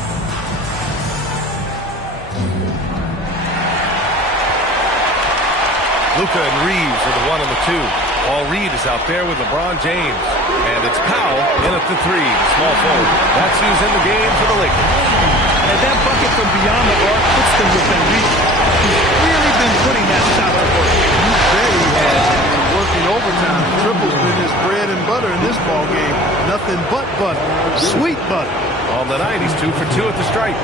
Luka and Reeves are the 1 and the 2. Paul Reed is out there with LeBron James. And it's Powell in at the 3, small forward. That's who's in the game for the Lakers. And that bucket from beyond the arc puts them within reach. He's really been putting that shot to work. You bet he has. Working overtime. Triple's been his bread and butter in this ball game. Nothing but butter. Sweet butter. On the night, he's 2 for 2 at the stripe.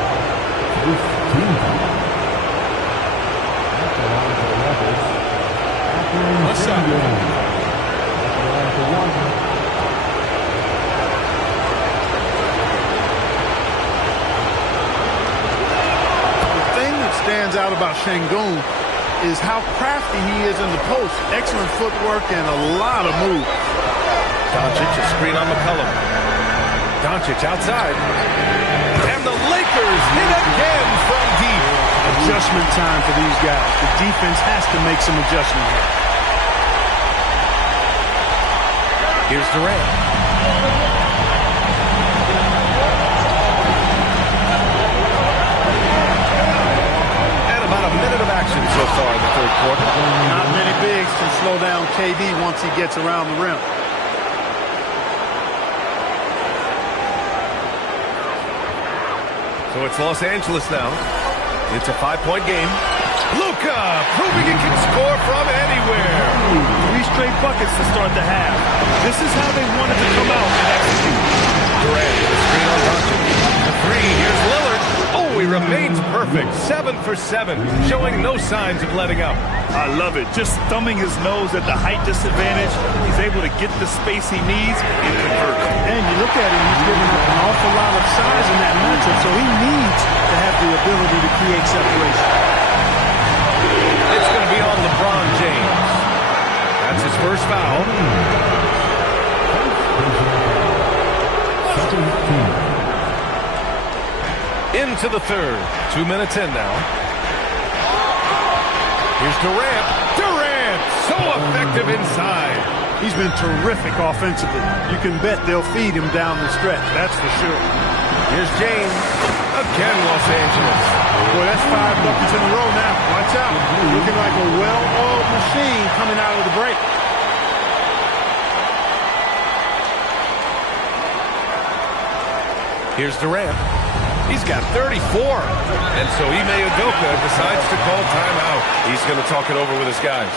What's up? Stands out about Şengün is how crafty he is in the post. Excellent footwork and a lot of move. Doncic, a screen on McCollum. Doncic outside. And the Lakers hit again from deep. Adjustment time for these guys. The defense has to make some adjustments. Here's Durant. So far in the third quarter. Not many bigs can slow down KD once he gets around the rim. So it's Los Angeles now. It's a 5-point game. Luka proving he can score from anywhere. 3 straight buckets to start the half. This is how they wanted to come out and execute. Durant with a screen on Doncic. The 3, here's Lillard. Oh, he remains perfect. 7 for 7, showing no signs of letting up. I love it. Just thumbing his nose at the height disadvantage. He's able to get the space he needs and convert. And you look at him, he's giving up an awful lot of size in that matchup, so he needs to have the ability to create separation. It's going to be on LeBron James. That's his first foul. Into the third. 2 minutes in now. Here's Durant. Durant! So effective inside. He's been terrific offensively. You can bet they'll feed him down the stretch. That's for sure. Here's James. Again, Los Angeles. Boy, that's 5 buckets in a row now. Watch out. Looking like a well-oiled machine coming out of the break. Here's Durant. He's got 34. And so Ime Udoka decides to call timeout. He's going to talk it over with his guys.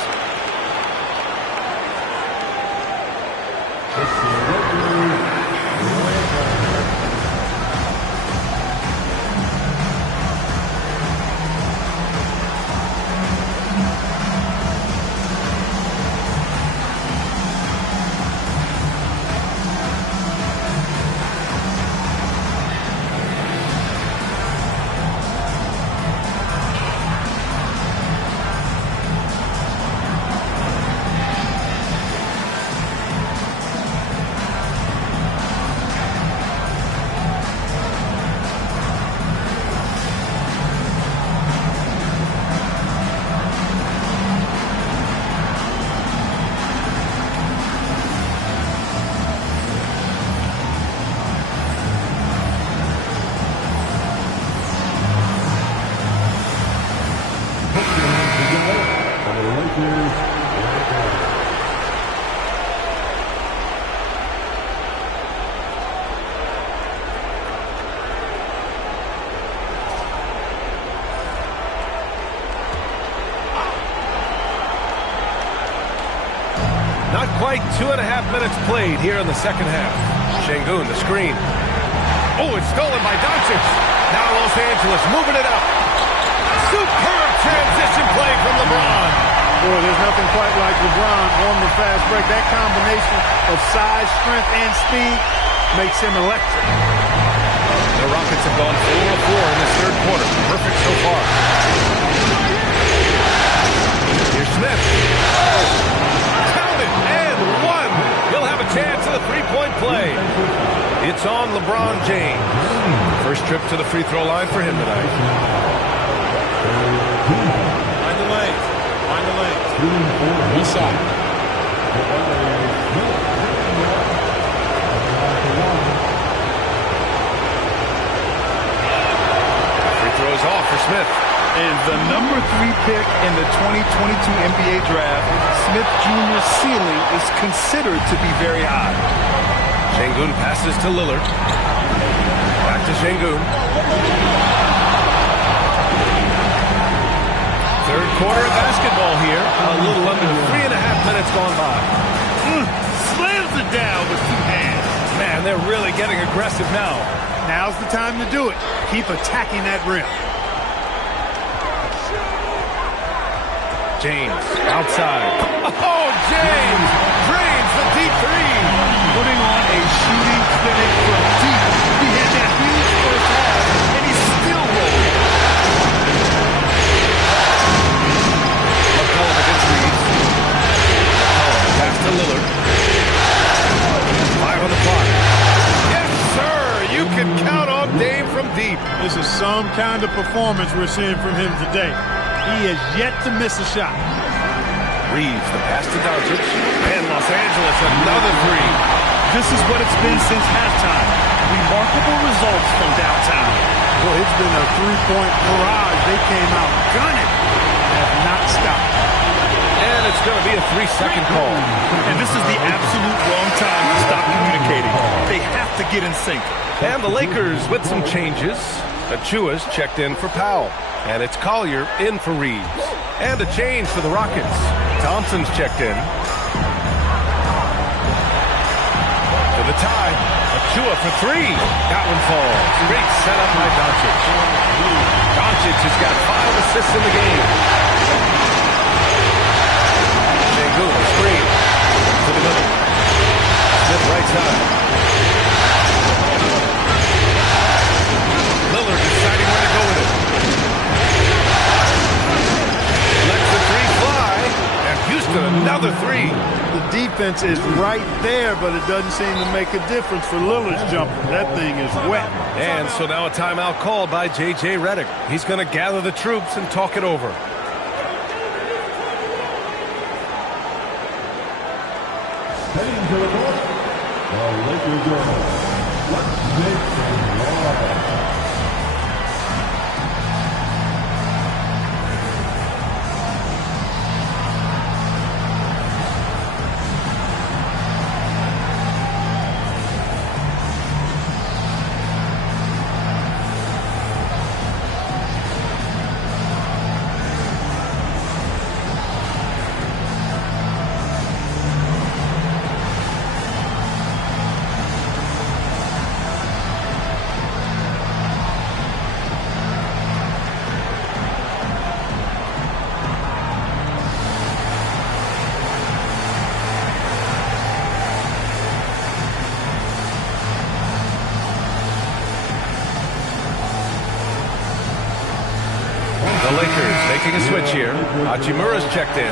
quite 2.5 minutes played here in the second half. Şengün, the screen. Oh, it's stolen by Doncic. Now Los Angeles moving it up. Superb transition play from LeBron. Boy, there's nothing quite like LeBron on the fast break. That combination of size, strength, and speed makes him electric. The Rockets have gone 4 of 4 in this third quarter. Perfect so far. Here's Smith. Count it, and one. He'll have a chance at a three-point play. It's on LeBron James. First trip to the free throw line for him tonight. Find the lane. Find the lane. East side. Free throws off for Smith. And the number 3 pick in the 2022 NBA draft, Smith Jr.'s ceiling is considered to be very high. Şengün passes to Lillard. Back to Şengün. Third quarter of basketball here. A little under 3.5 minutes gone by. Slams it down with 2 hands. Man, they're really getting aggressive now. Now's the time to do it. Keep attacking that rim. James, outside. Oh, James drains the deep three. Putting on a shooting clinic from deep. He had that huge first half, and he's still rolling. McCollum against Reeves. McCollum pass to Lillard. 5 on the clock. Yes, sir. You can count on Dame from deep. This is some kind of performance we're seeing from him today. He has yet to miss a shot. Reeves, the pass to Doncic. And Los Angeles, another three. This is what it's been since halftime. Remarkable results from downtown. Boy, it's been a three-point barrage. They came out gunning and have not stopped. And it's going to be a 3-second call. And this is the absolute wrong time to stop communicating. They have to get in sync. And the Lakers with some changes. Achua's checked in for Powell. And it's Collier in for Reeves. And a change for the Rockets. Thompson's checked in. For the tie, Achua for 3. That one falls. Great setup by Doncic. Doncic has got 5 assists in the game. Şengün, screen. To the middle. Smith right side. Lillard deciding where to go with it. Lets the 3 fly. And Houston, another 3. The defense is right there, but it doesn't seem to make a difference for Lillard's jumper. That thing is wet. And so now a timeout called by J.J. Redick. He's going to gather the troops and talk it over. Heading to the north, the Lakers are The Lakers making a switch here. Hachimura's checked in.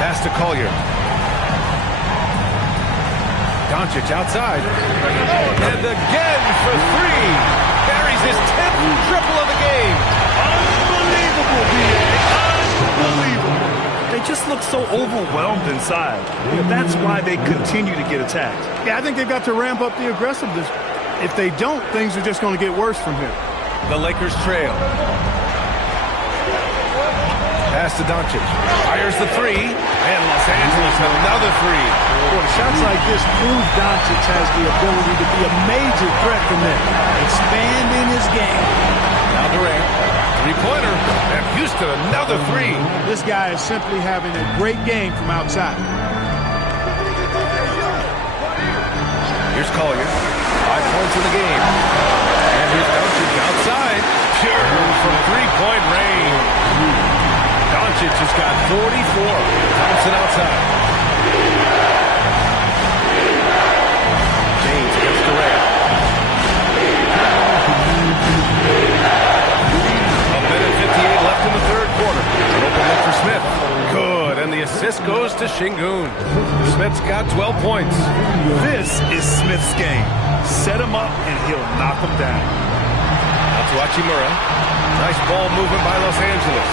Pass to Collier. Doncic outside. And again for 3. Buries his 10th triple of the game. Unbelievable, B.A. Unbelievable. They just look so overwhelmed inside. That's why they continue to get attacked. Yeah, I think they've got to ramp up the aggressiveness. If they don't, things are just going to get worse from here. The Lakers trail. Pass to Doncic. Fires the three. And Los Angeles another three. Boy, shots like this prove Doncic has the ability to be a major threat from there. Expanding his game. Now Durant. Three-pointer. And Houston another three. This guy is simply having a great game from outside. Here's Collier. 5 points in the game. And here's Doncic outside. Pure from three-point range. Doncic has got 44. Thompson outside. James against Durant. A minute 58 left in the third quarter. An open look for Smith. Good, and the assist goes to Şengün. Smith's got 12 points. This is Smith's game. Set him up, and he'll knock him down. Out to Hachimura. Nice ball movement by Los Angeles.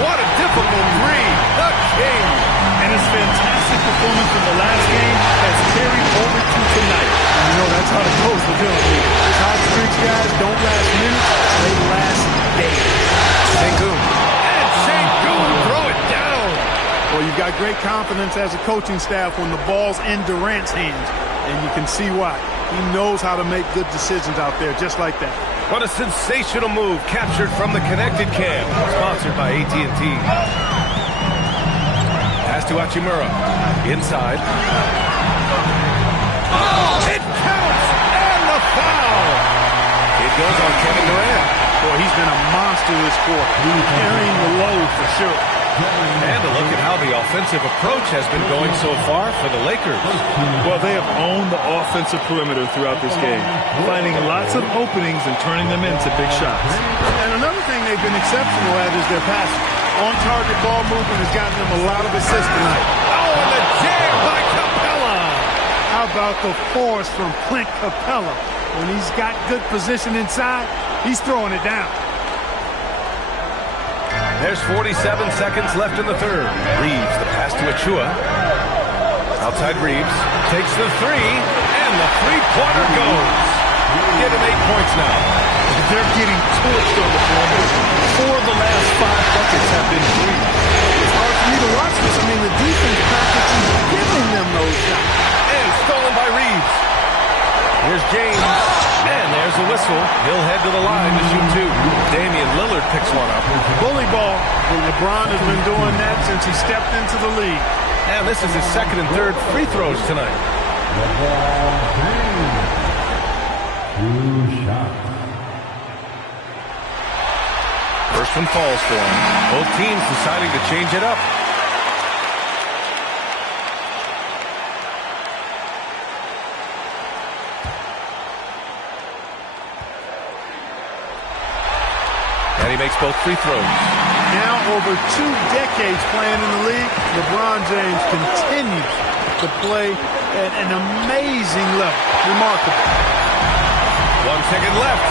What a difficult three. The King. And his fantastic performance from the last game has carried over to tonight. You know, that's how it goes with him. These hot streaks, guys, don't last minutes. They last days. Şengün. And Şengün throw it down. Well, you've got great confidence as a coaching staff when the ball's in Durant's hands. And you can see why. He knows how to make good decisions out there, just like that. What a sensational move captured from the connected cam. Sponsored by AT&T. Pass to Hachimura. Inside. Oh, it counts! And the foul! It goes on Kevin Durant. Boy, he's been a monster this quarter. Carrying the load for sure. And a look at how the offensive approach has been going so far for the Lakers. Well, they have owned the offensive perimeter throughout this game, finding lots of openings and turning them into big shots. And another thing they've been exceptional at is their passing. On-target ball movement has gotten them a lot of assists tonight. Oh, and the jam by Capella! How about the force from Clint Capella? When he's got good position inside, he's throwing it down. There's 47 seconds left in the third. Reeves, the pass to Achua. Outside Reeves. Takes the three, and the three-pointer goes. Get him 8 points now. They're getting torched on the perimeter. 4 of the last 5 buckets have been free. It's hard for me to watch this. I mean, the defense practically giving them those shots. And stolen by Reeves. Here's James. And there's a whistle. He'll head to the line to shoot two. Damian Lillard picks one up. Bully ball. LeBron has been doing that since he stepped into the league. And this is his second and third free throws tonight. First one falls for him. Both teams deciding to change it up. And he makes both free throws. Now over 2 decades playing in the league, LeBron James continues to play at an amazing level. Remarkable. 1 second left.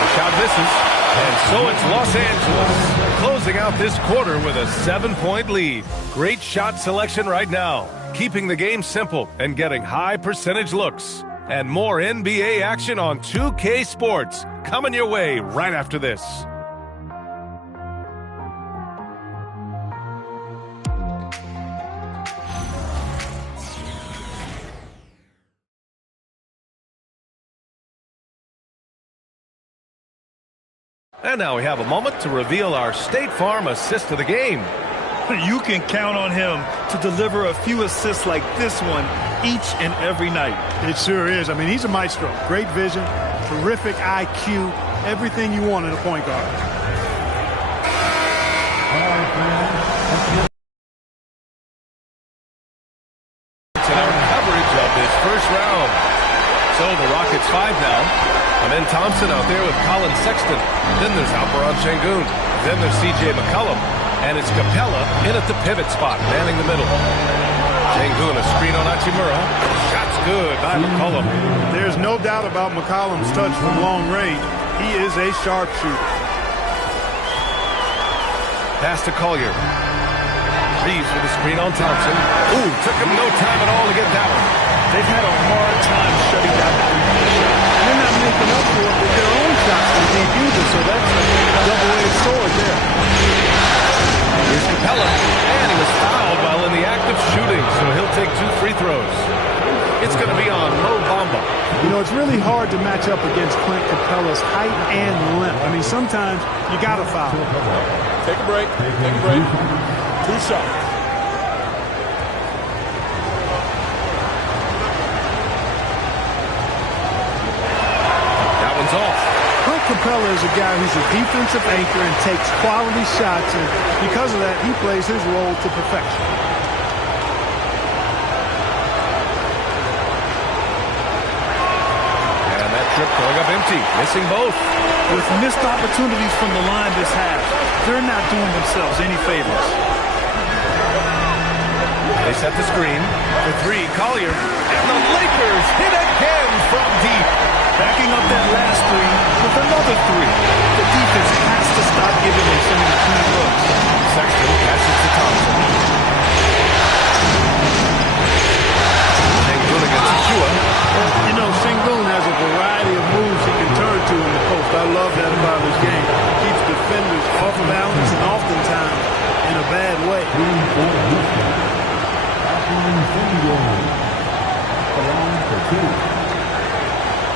The shot misses. And so it's Los Angeles closing out this quarter with a 7-point lead. Great shot selection right now. Keeping the game simple and getting high percentage looks. And more NBA action on 2K Sports coming your way right after this. And now we have a moment to reveal our State Farm assist of the game. You can count on him to deliver a few assists like this one each and every night. It sure is. I mean, he's a maestro. Great vision, terrific IQ, everything you want in a point guard. In our coverage of this first round. So the Rockets 5 now. Amen Thompson out there with Colin Sexton. Then there's Alperen Şengün. Then there's C.J. McCollum. And it's Capella in at the pivot spot, manning the middle. Şengün, a screen on Hachimura. Shot's good by McCollum. There's no doubt about McCollum's touch from long range. He is a sharpshooter. Pass to Collier. Reeves with a screen on Thompson. Ooh, took him no time at all to get that one. They've had a hard time shutting down the three-point shot. They're not making up for it with their own shots. They can't use it, so that's a double-edged sword there. Here's Capella. against Clint Capella's height and length. I mean, sometimes you got to foul. Take a break. Take a break. 2 shots. That one's off. Clint Capella is a guy who's a defensive anchor and takes quality shots, and because of that, he plays his role to perfection. And that trip going up empty, missing both. With missed opportunities from the line this half, they're not doing themselves any favors. They set the screen for 3. Collier, and the Lakers hit again from deep. Backing up that last 3 with another 3. The defense has to stop giving them so many clean looks. Sexton passes to Thompson. Sengun against Achua. You know, Sengun has a variety of moves he can turn to in the post. I love that about his game. Keeps defenders off balance and oftentimes in a bad way.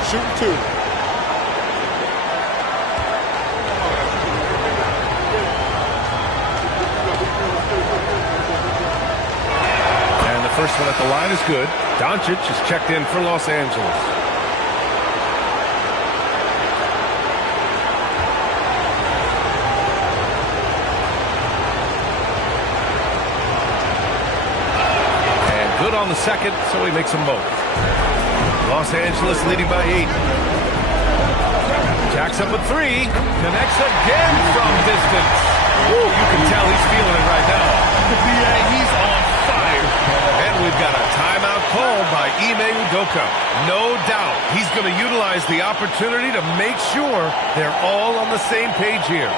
Shoot 2. And the first one at the line is good. Doncic is checked in for Los Angeles. And good on the second, so he makes them both. Los Angeles leading by 8. Jacks up a 3. Connects again from distance. Woo, you can tell he's feeling it right now. He's on fire. And we've got a timeout called by Ime Udoka. No doubt he's going to utilize the opportunity to make sure they're all on the same page here.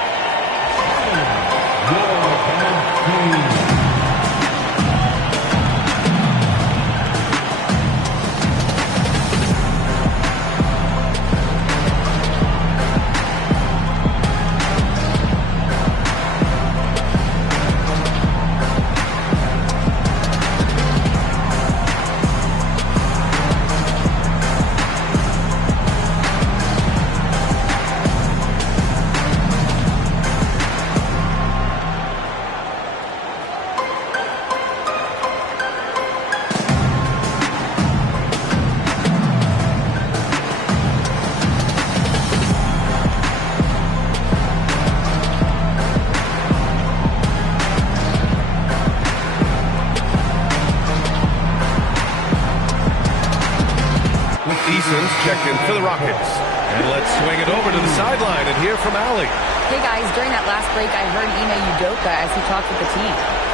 Checked in for the Rockets. And let's swing it over to the sideline and hear from Allie. Hey guys, during that last break, I heard Ime Udoka as he talked with the team.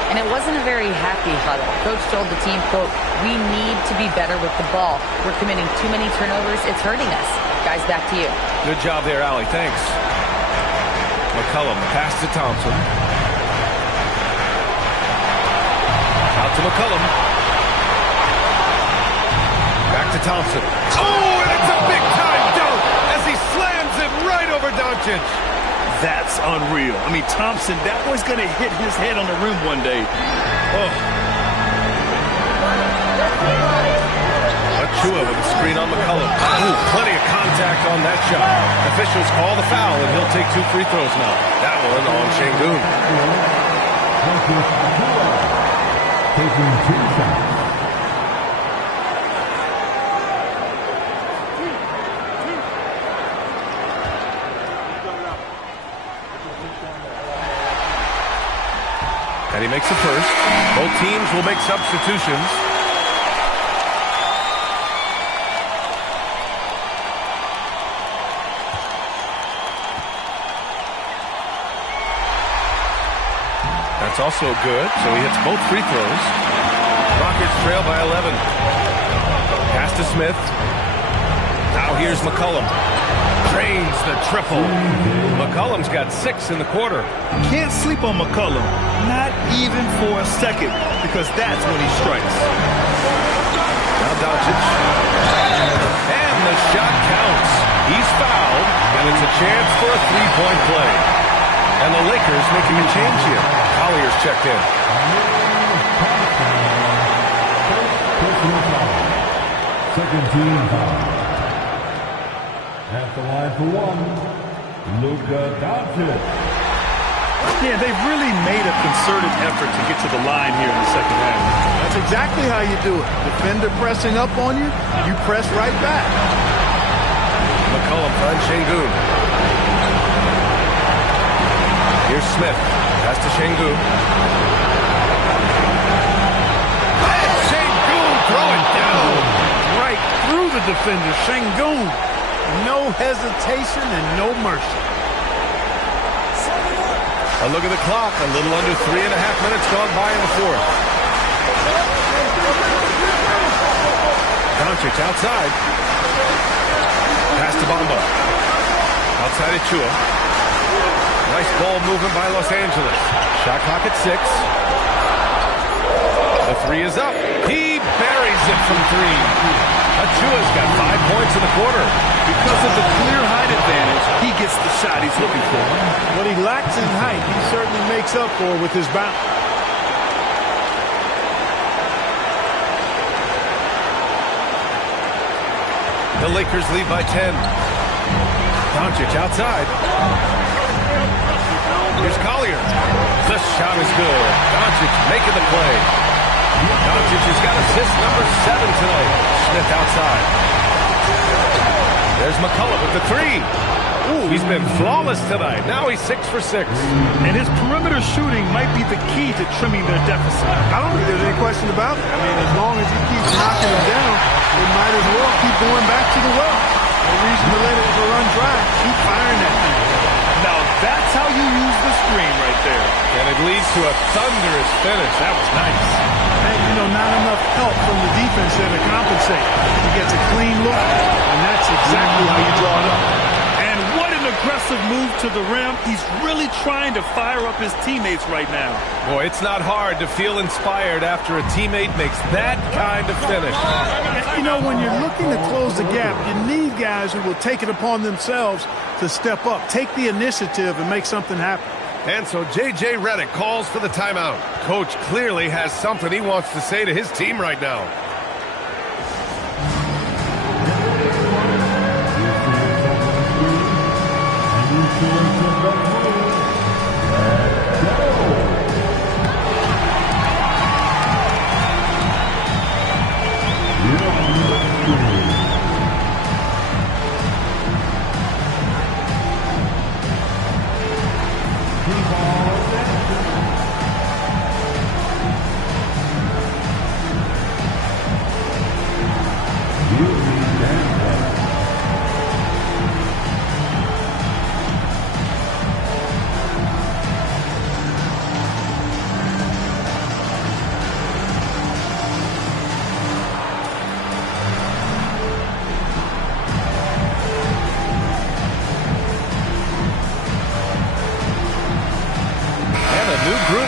And it wasn't a very happy huddle. Coach told the team, quote, "We need to be better with the ball. We're committing too many turnovers. It's hurting us." Guys, back to you. Good job there, Allie. Thanks. McCollum pass to Thompson. Out to McCollum. Back to Thompson. Oh, and it's a big-time dunk as he slams it right over Doncic. That's unreal. I mean, Thompson, that boy's going to hit his head on the rim one day. Oh. Achua with a screen on McCollum. Ooh, plenty of contact on that shot. Officials call the foul, and he'll take 2 free throws now. That one on Sengun. Taking 2 shots. And he makes the first. Both teams will make substitutions. That's also good, so he hits both free throws. Rockets trail by 11. Pass to Smith. Now here's McCollum. Drains the triple. McCollum's got 6 in the quarter. Can't sleep on McCollum, not even for a second, because that's when he strikes. Now Doncic. And the shot counts. He's fouled, and it's a chance for a three-point play. And the Lakers making a change here. Collier's checked in. Second team foul. At the line for one, Luka Doncic. Yeah, they've really made a concerted effort to get to the line here in the second half. That's exactly how you do it. Defender pressing up on you, you press right back. McCollum finds Şengün. Here's Smith. Pass to Şengün. And Şengün throw it down. Right through the defender, Şengün. No hesitation and no mercy. A look at the clock. A little under 3.5 minutes gone by in the fourth. Doncic outside. Pass to Bamba. Outside Achiuwa. Nice ball movement by Los Angeles. Shot clock at 6. The three is up. He buries it from 3. Achiuwa's got 5 points in the quarter. Because of the clear height advantage, he gets the shot he's looking for. What he lacks in height, he certainly makes up for with his bounce. The Lakers lead by 10. Doncic outside. Here's Collier. The shot is good. Doncic making the play. Doncic has got assist number 7 tonight. Smith outside. There's McCollum with the 3. Ooh, he's been flawless tonight. Now he's 6 for 6. And his perimeter shooting might be the key to trimming their deficit. I don't think there's any question about it. I mean, as long as he keeps knocking them down, they might as well keep going back to the well. No reason to let it run dry. Keep firing that thing. Now, that's how you use the screen right there. And it leads to a thunderous finish. That was nice. And, you know, not enough help from the defense there to compensate. He gets a clean look, and that's exactly how you draw it up. And what an aggressive move to the rim. He's really trying to fire up his teammates right now. Boy, it's not hard to feel inspired after a teammate makes that kind of finish. You know, when you're looking to close the gap, you need guys who will take it upon themselves to step up, take the initiative, and make something happen. And so J.J. Redick calls for the timeout. Coach clearly has something he wants to say to his team right now.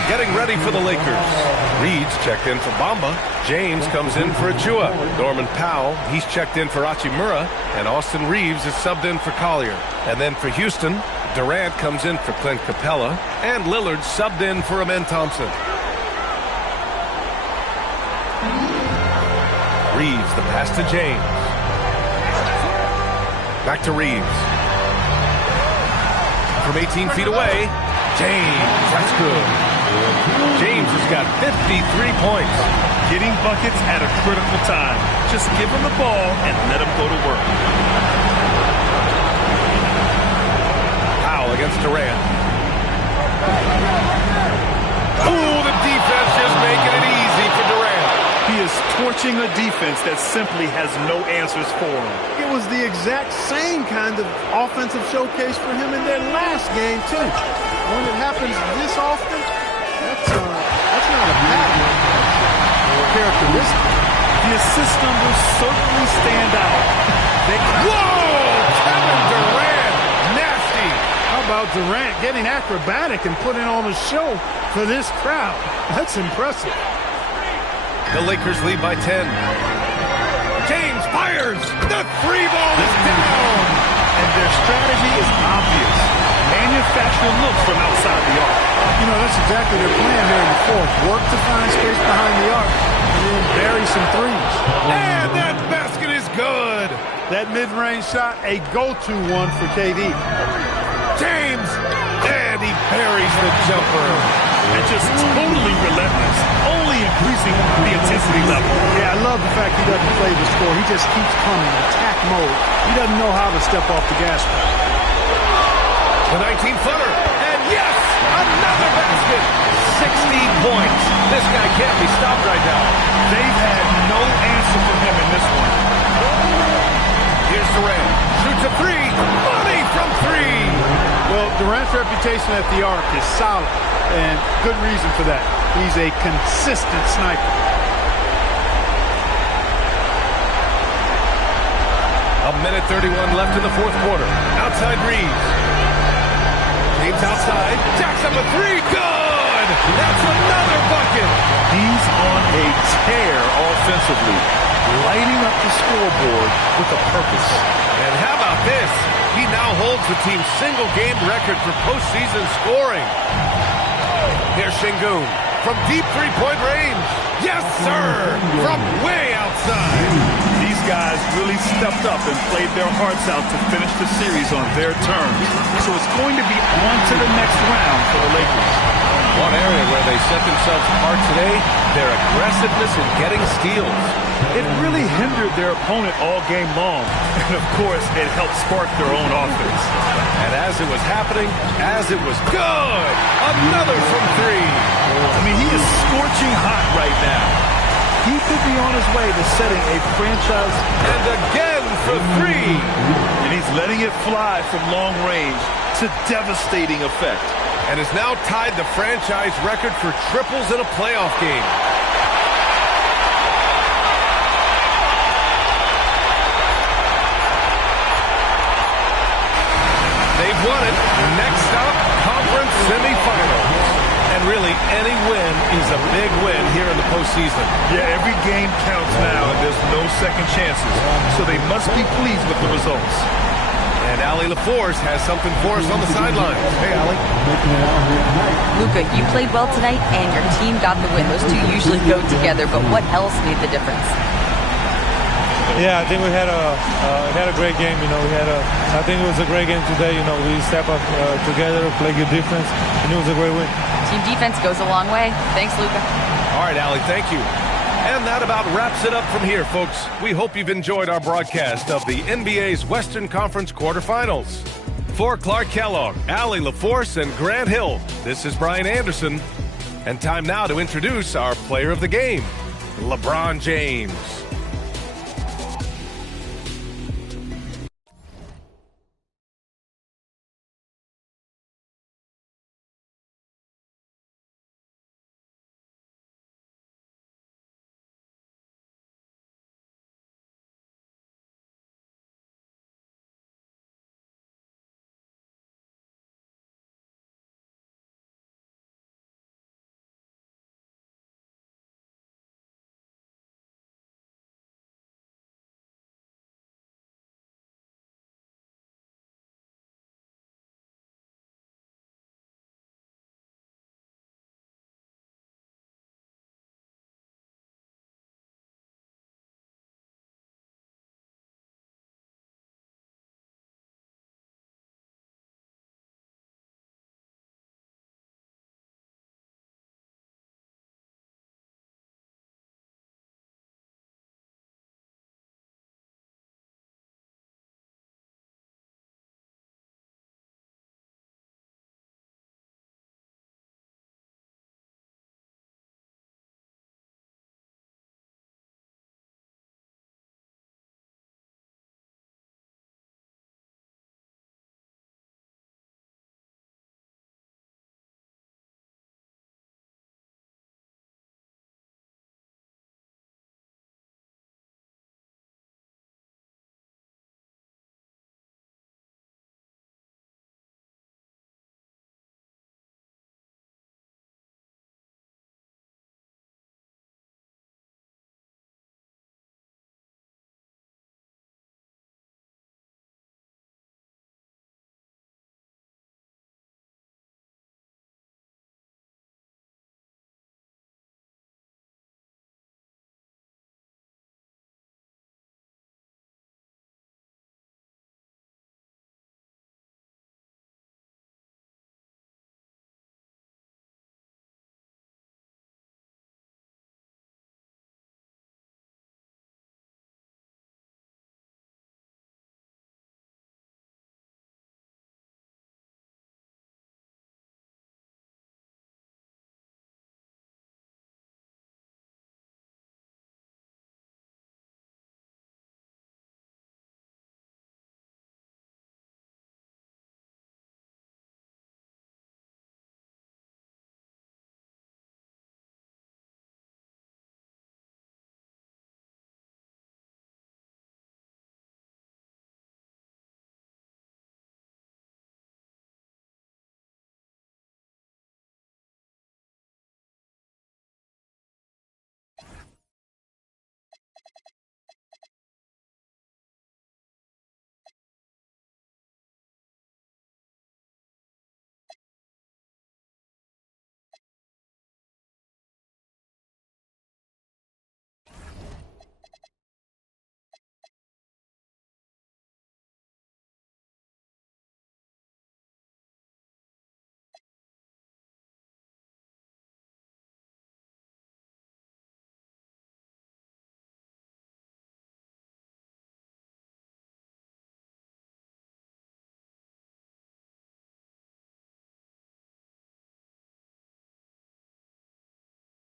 Getting ready for the Lakers. Reed's checked in for Bamba. James comes in for Achiuwa. Norman Powell, he's checked in for Hachimura. And Austin Reeves is subbed in for Collier. And then for Houston, Durant comes in for Clint Capella. And Lillard subbed in for Amen Thompson. Reeves, the pass to James. Back to Reeves. From 18 feet away, James, that's good. James has got 53 points. Getting buckets at a critical time. Just give him the ball and let him go to work. Powell against Durant. Ooh, the defense just making it easy for Durant. He is torching a defense that simply has no answers for him. It was the exact same kind of offensive showcase for him in their last game, too. When it happens this often, that's not a pattern. That's a characteristic. The assist numbers certainly stand out. Whoa! Kevin Durant! Nasty! How about Durant getting acrobatic and putting on a show for this crowd? That's impressive. The Lakers lead by 10. James fires! The 3-ball is down! And their strategy is obvious. Manufacture looks from outside the arc. You know, that's exactly their plan here in the fourth. Work to find space behind the arc and then bury some threes. And that basket is good. That mid-range shot, a go-to one for KD. James, and he buries the jumper. And just totally relentless, only increasing the intensity level. Yeah, I love the fact he doesn't play the score. He just keeps coming, attack mode. He doesn't know how to step off the gas pedal. The 19-footer, and yes, another basket. 60 points. This guy can't be stopped right now. They've had no answer for him in this one. Here's Durant. Shoots a three. Money from three. Well, Durant's reputation at the arc is solid, and good reason for that. He's a consistent sniper. A minute 31 left in the fourth quarter. Outside Reeves. James outside. Jacks up a three. Good! That's another bucket. He's on a tear offensively, lighting up the scoreboard with a purpose. And how about this? He now holds the team's single-game record for postseason scoring. Here's Şengün from deep three-point range. Yes, sir! From way outside. These guys really stepped up and played their hearts out to finish the series on their terms. So it's going to be on to the next round for the Lakers. One area where they set themselves apart today, their aggressiveness in getting steals. It really hindered their opponent all game long. And, of course, it helped spark their own offense. And as it was happening, as it was good, another from three. I mean, he is scorching hot right now. He could be on his way to setting a franchise. And again for three. And he's letting it fly from long range to devastating effect. And has now tied the franchise record for triples in a playoff game. They've won it. Next up, conference semifinals. And really, any win is a big win here in the postseason. Yeah, every game counts now, and there's no second chances. So they must be pleased with the results. And Allie LaForce has something for us on the sidelines. Hey, Allie. Luka, you played well tonight, and your team got the win. Those two usually go together, but what else made the difference? Yeah, I think we had a great game. I think it was a great game today. We step up together, play good defense, and it was a great win. Team defense goes a long way. Thanks, Luka. All right, Allie, thank you. And that about wraps it up from here, folks. We hope you've enjoyed our broadcast of the NBA's Western Conference quarterfinals. For Clark Kellogg, Allie LaForce, and Grant Hill, this is Brian Anderson. And time now to introduce our player of the game, LeBron James.